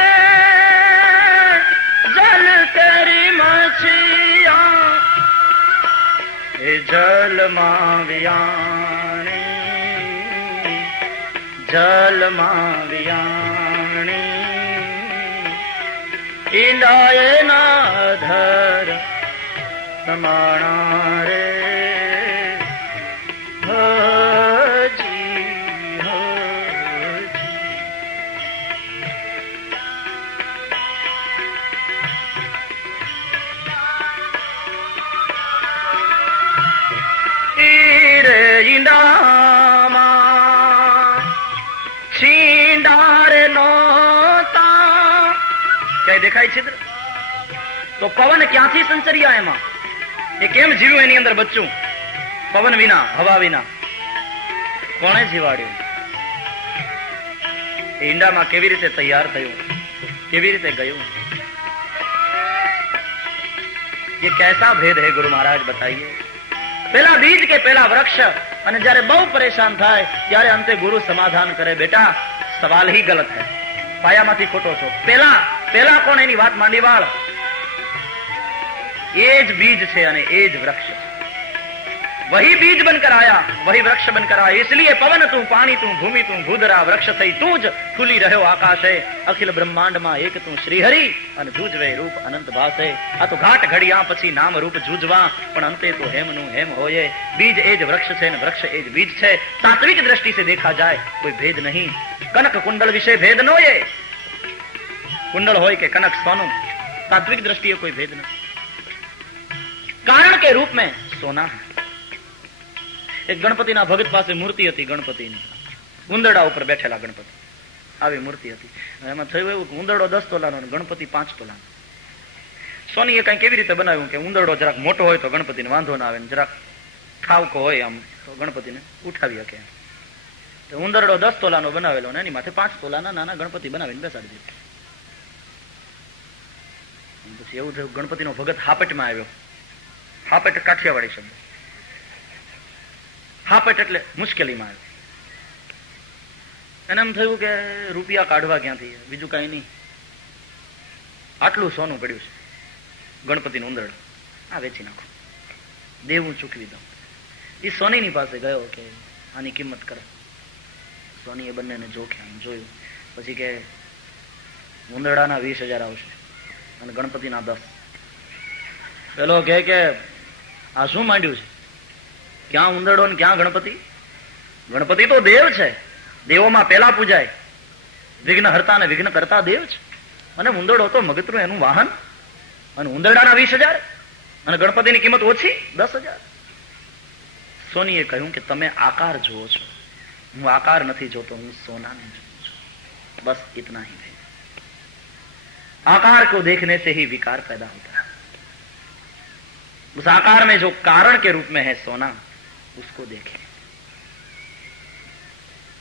जल केरी मछिया, जल मावियाणी, जल मावियाणी, इंदाए ना धर समाना रे, हो जी, हो जी। ईरे इंडामा छींडारे नोता, क्या देखाય છિદ્ર? તો પવન ક્યાંથી સંચર્યા એમાં? એ કેમ જીવ્યું એની અંદર બચ્ચું? પવન વિના, હવા વિના. કોણે જીવાડ્યું? ઈંડામાં કેવી રીતે તૈયાર થયું, કેવી રીતે ગયું? ये कैसा भेद है गुरु महाराज बताइए। पहला बीज के पहला वृक्ष, અને જ્યારે બહુ પરેશાન થાય ત્યારે અંતે ગુરુ સમાધાન કરે, બેટા સવાલ ही गलत है, પાયામાંથી ખોટો છો। પહેલા કોણ એની વાત માંડી વાળ? ये ज बीज છે અને એ જ વૃક્ષ છે। वही बीज बनकर आया, वही वृक्ष बनकर आया। इसलिए पवन तू, पानी तू, भूमि तू, भूधरा, वृक्ष થઈ તું જ ખુલી રહ્યો આકાશે। અખિલ બ્રહ્માંડમાં એક તું શ્રીહરિ, અને જૂજવે રૂપ અનંત ભાસે। આ તો ઘાટ ઘડિયા પછી નામ રૂપ જૂજવા, પણ અંતે તો હેમનું હેમ હોયે। बीज એ જ वृक्ष છે અને वृक्ष એ જ बीज છે। तात्विक दृष्टि से देखा जाए कोई भेद नहीं। कनक कुंडल विषय भेद नो ये, कुंडल હોય કે કનક સોનું, तात्विक दृष्टि कोई भेद नहीं। कारण के रूप में सोना है। एक गणपतिना भगत પાસે મૂર્તિ હતી ગણપતિની, ઉંદરડા ઉપર બેઠેલા ગણપતિ, આવી મૂર્તિ હતી। એમાં થયું એવું કે ઉંદરડો 10 તોલાનો અને ગણપતિ 5 તોલાનો। સોનીએ કઈ કેવી રીતે બનાવ્યું કે ઉંદરડો જરાક મોટો હોય તો ગણપતિને વાંધો ના આવે, જરાક ઠાવકો હોય આમ તો ગણપતિને ઉઠાવી શકે। તો ઉંદરડો 10 તોલાનો બનાવેલો ને એની માથે 5 તોલાના નાના ગણપતિ બનાવીને બેસાડી દીધા। પછી એવું થયું ગણપતિનો ભગત હાપેટમાં આવ્યો। હાપેટ કાઠિયાવાડી શબ્દ, હાપેટ એટલે મુશ્કેલીમાં આવ્યો। એને એમ થયું કે રૂપિયા કાઢવા ક્યાંથી, બીજું કઈ નહીં, આટલું સોનું પડ્યું છે, ગણપતિનું ઉંદરડું, આ વેચી નાખો, દેવું ચૂકવી દઉં। એ સોનીની પાસે ગયો કે આની કિંમત કરે। સોનીએ બંનેને જોયું, પછી કે ઉંદરડાના 20,000 આવશે અને ગણપતિના 10। પેલો કે આ શું માંડ્યું છે? ક્યાં ઉંદરડો ને ક્યાં ગણપતિ? ગણપતિ તો દેવ છે, દેવોમાં પેલા પૂજાય, વિઘ્ન હરતા અને વિઘ્ન કરતા દેવ છે, અને ઉંદરડો તો મગતરું એનું વાહન, અને ઉંદરડાના 20,000 અને ગણપતિની કિંમત ઓછી 10,000। સોનીએ કહ્યું કે તમે આકાર જુઓ છો, હું આકાર નથી જોતો, હું સોનાને જોઉં છું, બસ इतना ही है। आकार को देखने से ही विकार पैदा होता है। उस आकार में जो कारण के रूप में है सोना, उसको देखें,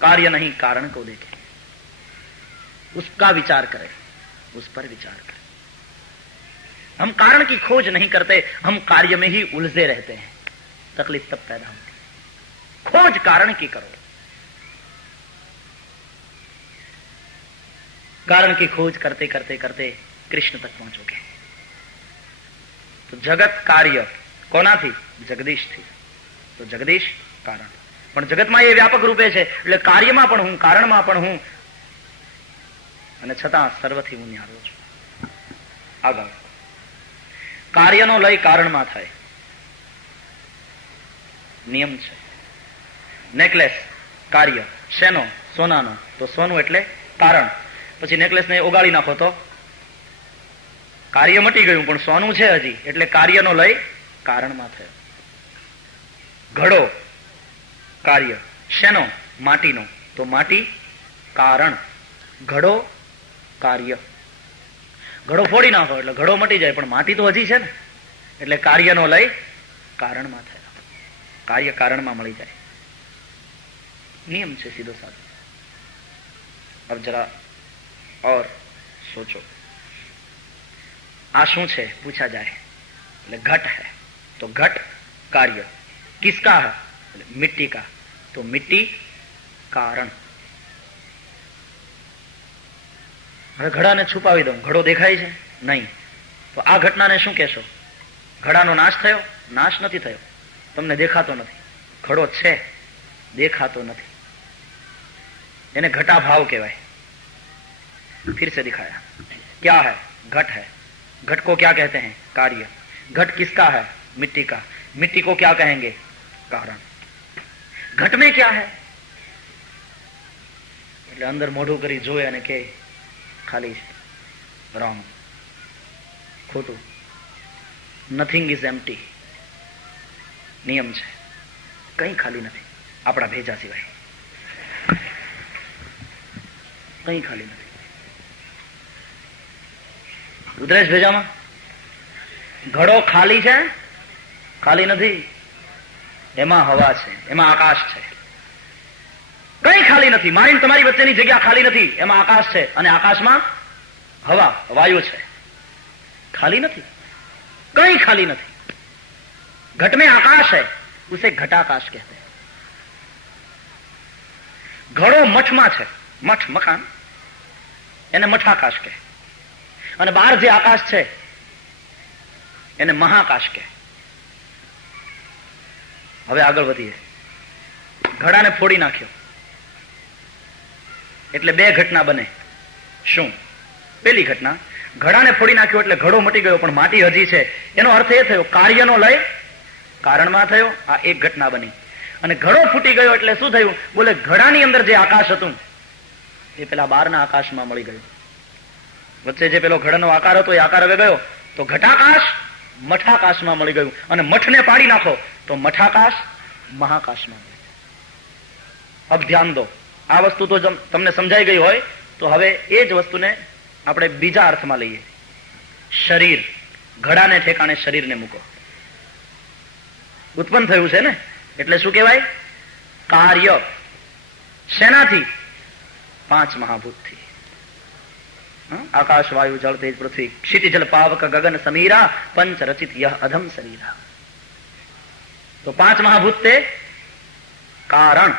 कार्य नहीं कारण को देखें, उसका विचार करें, उस पर विचार करें। हम कारण की खोज नहीं करते, हम कार्य में ही उलझे रहते हैं, तकलीफ तब पैदा होती है। खोज कारण की करो, कारण की खोज करते करते करते कृष्ण तक पहुंचोगे। तो जगत कार्य कोनाथी? जगदीश थी, तो जगदीश कारण, પણ જગતમાં એ વ્યાપક રૂપે છે, એટલે કાર્યમાં પણ હું, કારણમાં પણ હું, અને છતાં સર્વથી હું ન્યારો છું। આગળ કાર્યનો લય કારણમાં થાય, નિયમ છે। નેકલેસ કાર્ય શેનો? સોનાનો, તો સોનું એટલે કારણ, પછી નેકલેસ ને ઓગાળી નાખો તો કાર્ય મટી ગયું પણ સોનું છે હજી, એટલે કાર્યનો લય કારણમાં થયો. ઘડો કાર્ય શેનો? માટીનો. તો માટી કારણ, ઘડો કાર્ય. ઘડો ફોડી નાખો એટલે ઘડો મટી જાય, પણ માટી તો હજી છે ને, એટલે કાર્યનો લય કારણમાં થયો. કાર્ય કારણમાં મળી જાય. નિયમ છે સીધો સાધો. अब जरा और सोचो, आ शू है पूछा जाए એટલે घट है, तो घट कार्य किसका है? मिट्टी का, तो मिट्टी कारण. હવે ઘડાને છુપાવી દઉં, ઘડો દેખાય છે નહીં, તો આ ઘટનાને શું કહેશો? ઘડાનો નાશ થયો? નાશ નથી થયો, તમને દેખાતો નથી. ઘડો છે, દેખાતો નથી, એને घटा भाव कहवाय. फिर से दिखाया क्या है? घट है. घट को क्या कहते हैं? कार्य. घट किसका है? मिट्टी का. मिट्टी को क्या कहेंगे? कारण. घट में क्या है? એટલે અંદર મોઢું કરી જોયે અને કે ખાલી છે. રોંગ, ખોટું. Nothing is empty. નિયમ છે, કંઈ ખાલી નથી આપણા ભેજા સિવાય, કંઈ ખાલી નથી. ઉધરેશ ભેજામાં ઘડો ખાલી છે? ખાલી નથી. એમાં હવા છે, એમાં આકાશ છે. કઈ ખાલી નથી. મારી તમારી વચ્ચેની જગ્યા ખાલી નથી, એમાં આકાશ છે, અને આકાશમાં હવા વાયુ છે. ખાલી નથી, કઈ ખાલી નથી. घट में आकाश है, उसे घटाकाश कहते हैं. घड़ो मठમાં છે, મઠ મકાન, એને મઠાકાશ કહે. અને બહાર જે આકાશ છે એને મહાકાશ કહે. હવે આગળ વધીએ. ઘડાને ફોડી નાખ્યો એટલે બે ઘટના બને. શું? પેલી ઘટના, ઘડાને ફોડી નાખ્યો એટલે ઘડો મટી ગયો પણ માટી હજી છે. એનો અર્થ એ થયો કાર્યનો લય કારણમાં થયો. આ એક ઘટના બની. અને ઘડો ફૂટી ગયો એટલે શું થયું? બોલે ઘડાની અંદર જે આકાશ હતું એ પેલા બહારના આકાશમાં મળી ગયું. વચ્ચે જે પેલો ઘડાનો આકાર હતો એ આકાર હવે ગયો, તો ઘટાકાશ મઠાકાશમાં મળી ગયું. અને મઠને પાડી નાખો તો મઠાકાશ મહાકાશમાં. अब ધ્યાન દો, આ વસ્તુ તો તમને સમજાઈ ગઈ હોય તો હવે એ જ વસ્તુને આપણે બીજા અર્થમાં લઈએ. શરીર, ઘડાને ઠેકાણે શરીરને મૂકો. ઉત્પન્ન થયું છે ને, એટલે શું કહેવાય? કાર્ય. શેનાથી? પાંચ મહાભૂતથી. આકાશ, વાયુ, જળ, તેજ, પૃથ્વી, ક્ષિતિ, જલ, પાવક, ગગન, સમીરા, પંચ રચિત યહ અધમ શરીરા. તો પાંચ મહાભૂત તે કારણ,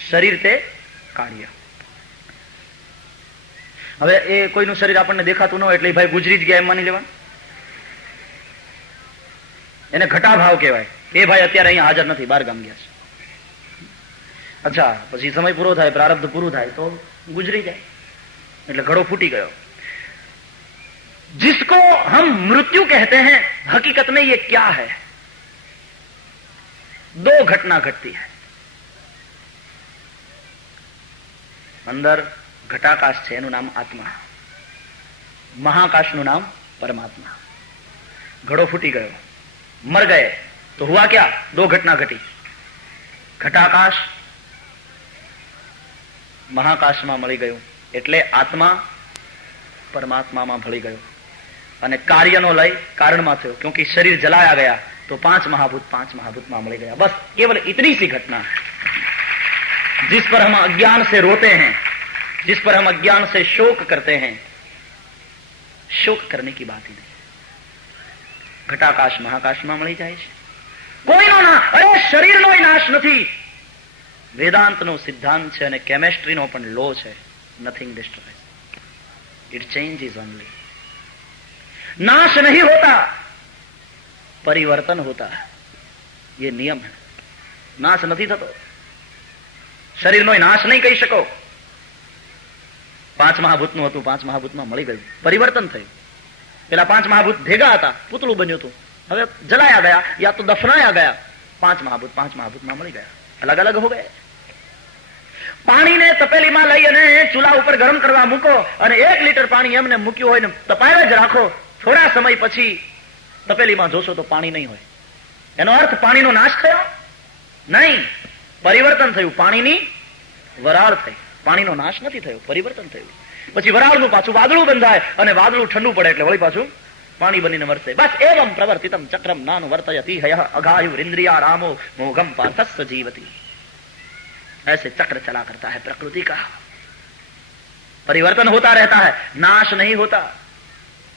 શરીર તે કાર્ય. હવે એ કોઈનું શરીર આપણને દેખાતું ન હોય એટલે ભાઈ ગુજરી જ ગયા એમ માની લેવાનું. એને ઘટા ભાવ કહેવાય. એ ભાઈ અત્યારે અહીંયા હાજર નથી, બહાર ગામ ગયા છે. અચ્છા, પછી સમય પૂરો થાય, પ્રારબ્ધ પૂરું થાય તો ગુજરી જાય, એટલે ઘડો ફૂટી ગયો. जिसको हम मृत्यु कहते हैं, हकीकत में ये क्या है? दो घटना घटती है. અંદર ઘટાકાશ છે, એનું નામ આત્મા. મહાકાશનું નામ પરમાત્મા. ઘડો ફૂટી ગયો, मर गए तो हुआ क्या? दो घटना घटी. घटाकाश મહાકાશમાં મળી ગયું એટલે આત્મા પરમાત્મામાં ભળી ગયો. અને કાર્યનો લય કારણમાં થયો, क्योंकि शरीर जलाया गया तो पांच महाभूत में मળી गया. बस केवल इतनी सी घटना जिस पर हम अज्ञान से रोते हैं, जिस पर हम अज्ञान से शोक करते हैं, शोक करने की बात ही नहीं. ઘટાકાશ મહાકાશમાં મળી જાય છે. કોઈનો ના, અરે શરીરનો નાશ નથી. વેદાંતનો સિદ્ધાંત છે અને કેમેસ્ટ્રીનો પણ લો છે. Nothing destroy, it changes only. नाश नहीं होता, परिवर्तन होता है. ये नियम है. नाश નથી થતો. શરીરનો નાશ નહીં કહી શકો. પાંચ મહાભૂતનું હતું, પાંચ મહાભૂતમાં મળી ગયું, પરિવર્તન થયું. પેલા પાંચ મહાભૂત ભેગા હતા, પૂતળું બન્યું હતું, હવે જલાયા ગયા યા તો દફનાયા ગયા. પાંચ મહાભૂતમાં મળી ગયા, અલગ અલગ હો ગયા. પાણીને તપેલીમાં લઈ અને ચૂલા ઉપર ગરમ કરવા મૂકો અને 1 લીટર પાણી એમને મૂક્યું હોય ને તપાય જ રાખો થોડા સમય પછી તપેલીમાં જોશો તો પાણી નહીં હોય. એનો અર્થ પાણીનો નાશ થયો નહીં, પરિવર્તન થયું. પાણીની વરાળ થઈ, પાણીનો નાશ નથી થયો, પરિવર્તન થયું. પછી વરાળનું પાછું વાદળું બંધાય અને વાદળું ઠંડુ પડે એટલે વળી પાછું પાણી બનીને વરસે. બસ એવમ પ્રવર્તિતમ ચક્રમ નાનું વર્તયતિ હયઃ અઘાયુરિન્દ્રિયા રામો મોઘમ પાર્થસ્સ જીવતી. ऐसे चक्र चला करता है प्रकृति का, परिवर्तन होता रहता है, नाश नहीं होता,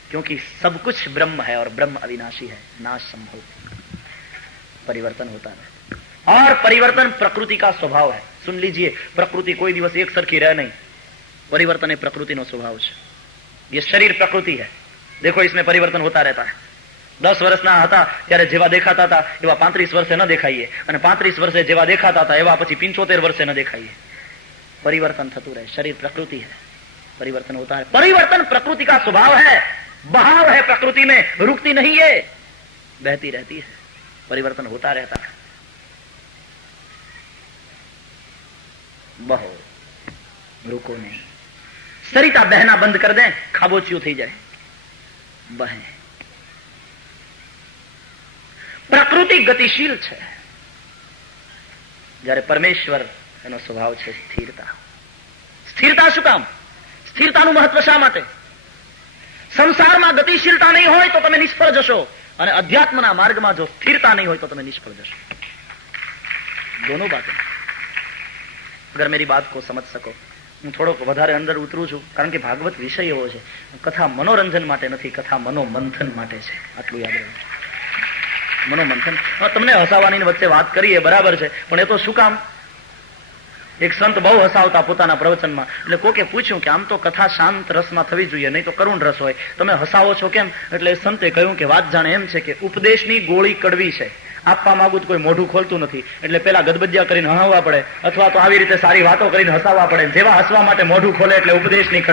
क्योंकि सब कुछ ब्रह्म है और ब्रह्म अविनाशी है, नाश संभव, परिवर्तन होता है. और परिवर्तन प्रकृति का स्वभाव है. सुन लीजिए, प्रकृति कोई दिवस एक सरखी रह नहीं. परिवर्तन है प्रकृति नो स्वभाव है. ये शरीर प्रकृति है, देखो इसमें परिवर्तन होता रहता है. 10 વર્ષના હતા ત્યારે જેવા દેખાતા હતા એવા 35 વર્ષે ન દેખાઈએ, અને 35 વર્ષે જેવા દેખાતા હતા એવા પછી 75 વર્ષે ન દેખાઈએ. परिवर्तन થતું રહે. शरीर प्रकृति है, परिवर्तन होता है. परिवर्तन प्रकृति का स्वभाव है, बहाव है प्रकृति में, रुकती नहीं है, बहती रहती है, परिवर्तन होता रहता है. बहो, रुको नहीं. सरिता बहना बंद कर दें, खाबोचिયું થઈ જાય, બહે. પ્રકૃતિ ગતિશીલ છે, જ્યારે પરમેશ્વર એનો સ્વભાવ છે સ્થિરતા. સ્થિરતા શું કામ? સ્થિરતાનું મહત્વ શા માટે? સંસારમાં ગતિશીલતા નહીં હોય તો તમે નિષ્ફળ જશો, અને અધ્યાત્મના માર્ગમાં જો સ્થિરતા નહીં હોય તો તમે નિષ્ફળ જશો. दोनों बातें. अगर मेरी बात को समझ सको, હું થોડોક વધારે અંદર ઉતરું છું, કારણ કે ભાગવત વિષય એવો છે, કથા મનોરંજન માટે નથી, કથા મનોમંથન માટે છે. આટલું યાદ રાખજો, મનોમંથન. તમને હસાવાની વચ્ચે વાત કરીએ બરાબર છે, પણ એ તો શું કામ? એક સંત બહુ હસાવતા પોતાના પ્રવચનમાં, એટલે કોકે પૂછ્યું કે આમ તો કથા શાંત રસમાં થવી જોઈએ, નહીં તો કરુણ રસ હોય, તમે હસાવો છો કેમ? એટલે સંતે કહ્યું કે વાત જાણે એમ છે કે ઉપદેશની ગોળી કડવી છે, આપવા માંગુ તો કોઈ મોઢું ખોલતું નથી, એટલે પેલા ગદબજ્યા કરીને હસાવવા પડે, અથવા તો આવી રીતે સારી વાતો કરીને હસાવવા પડે. જેવા હસવા માટે મોઢું ખોલે એટલે ઉપદેશની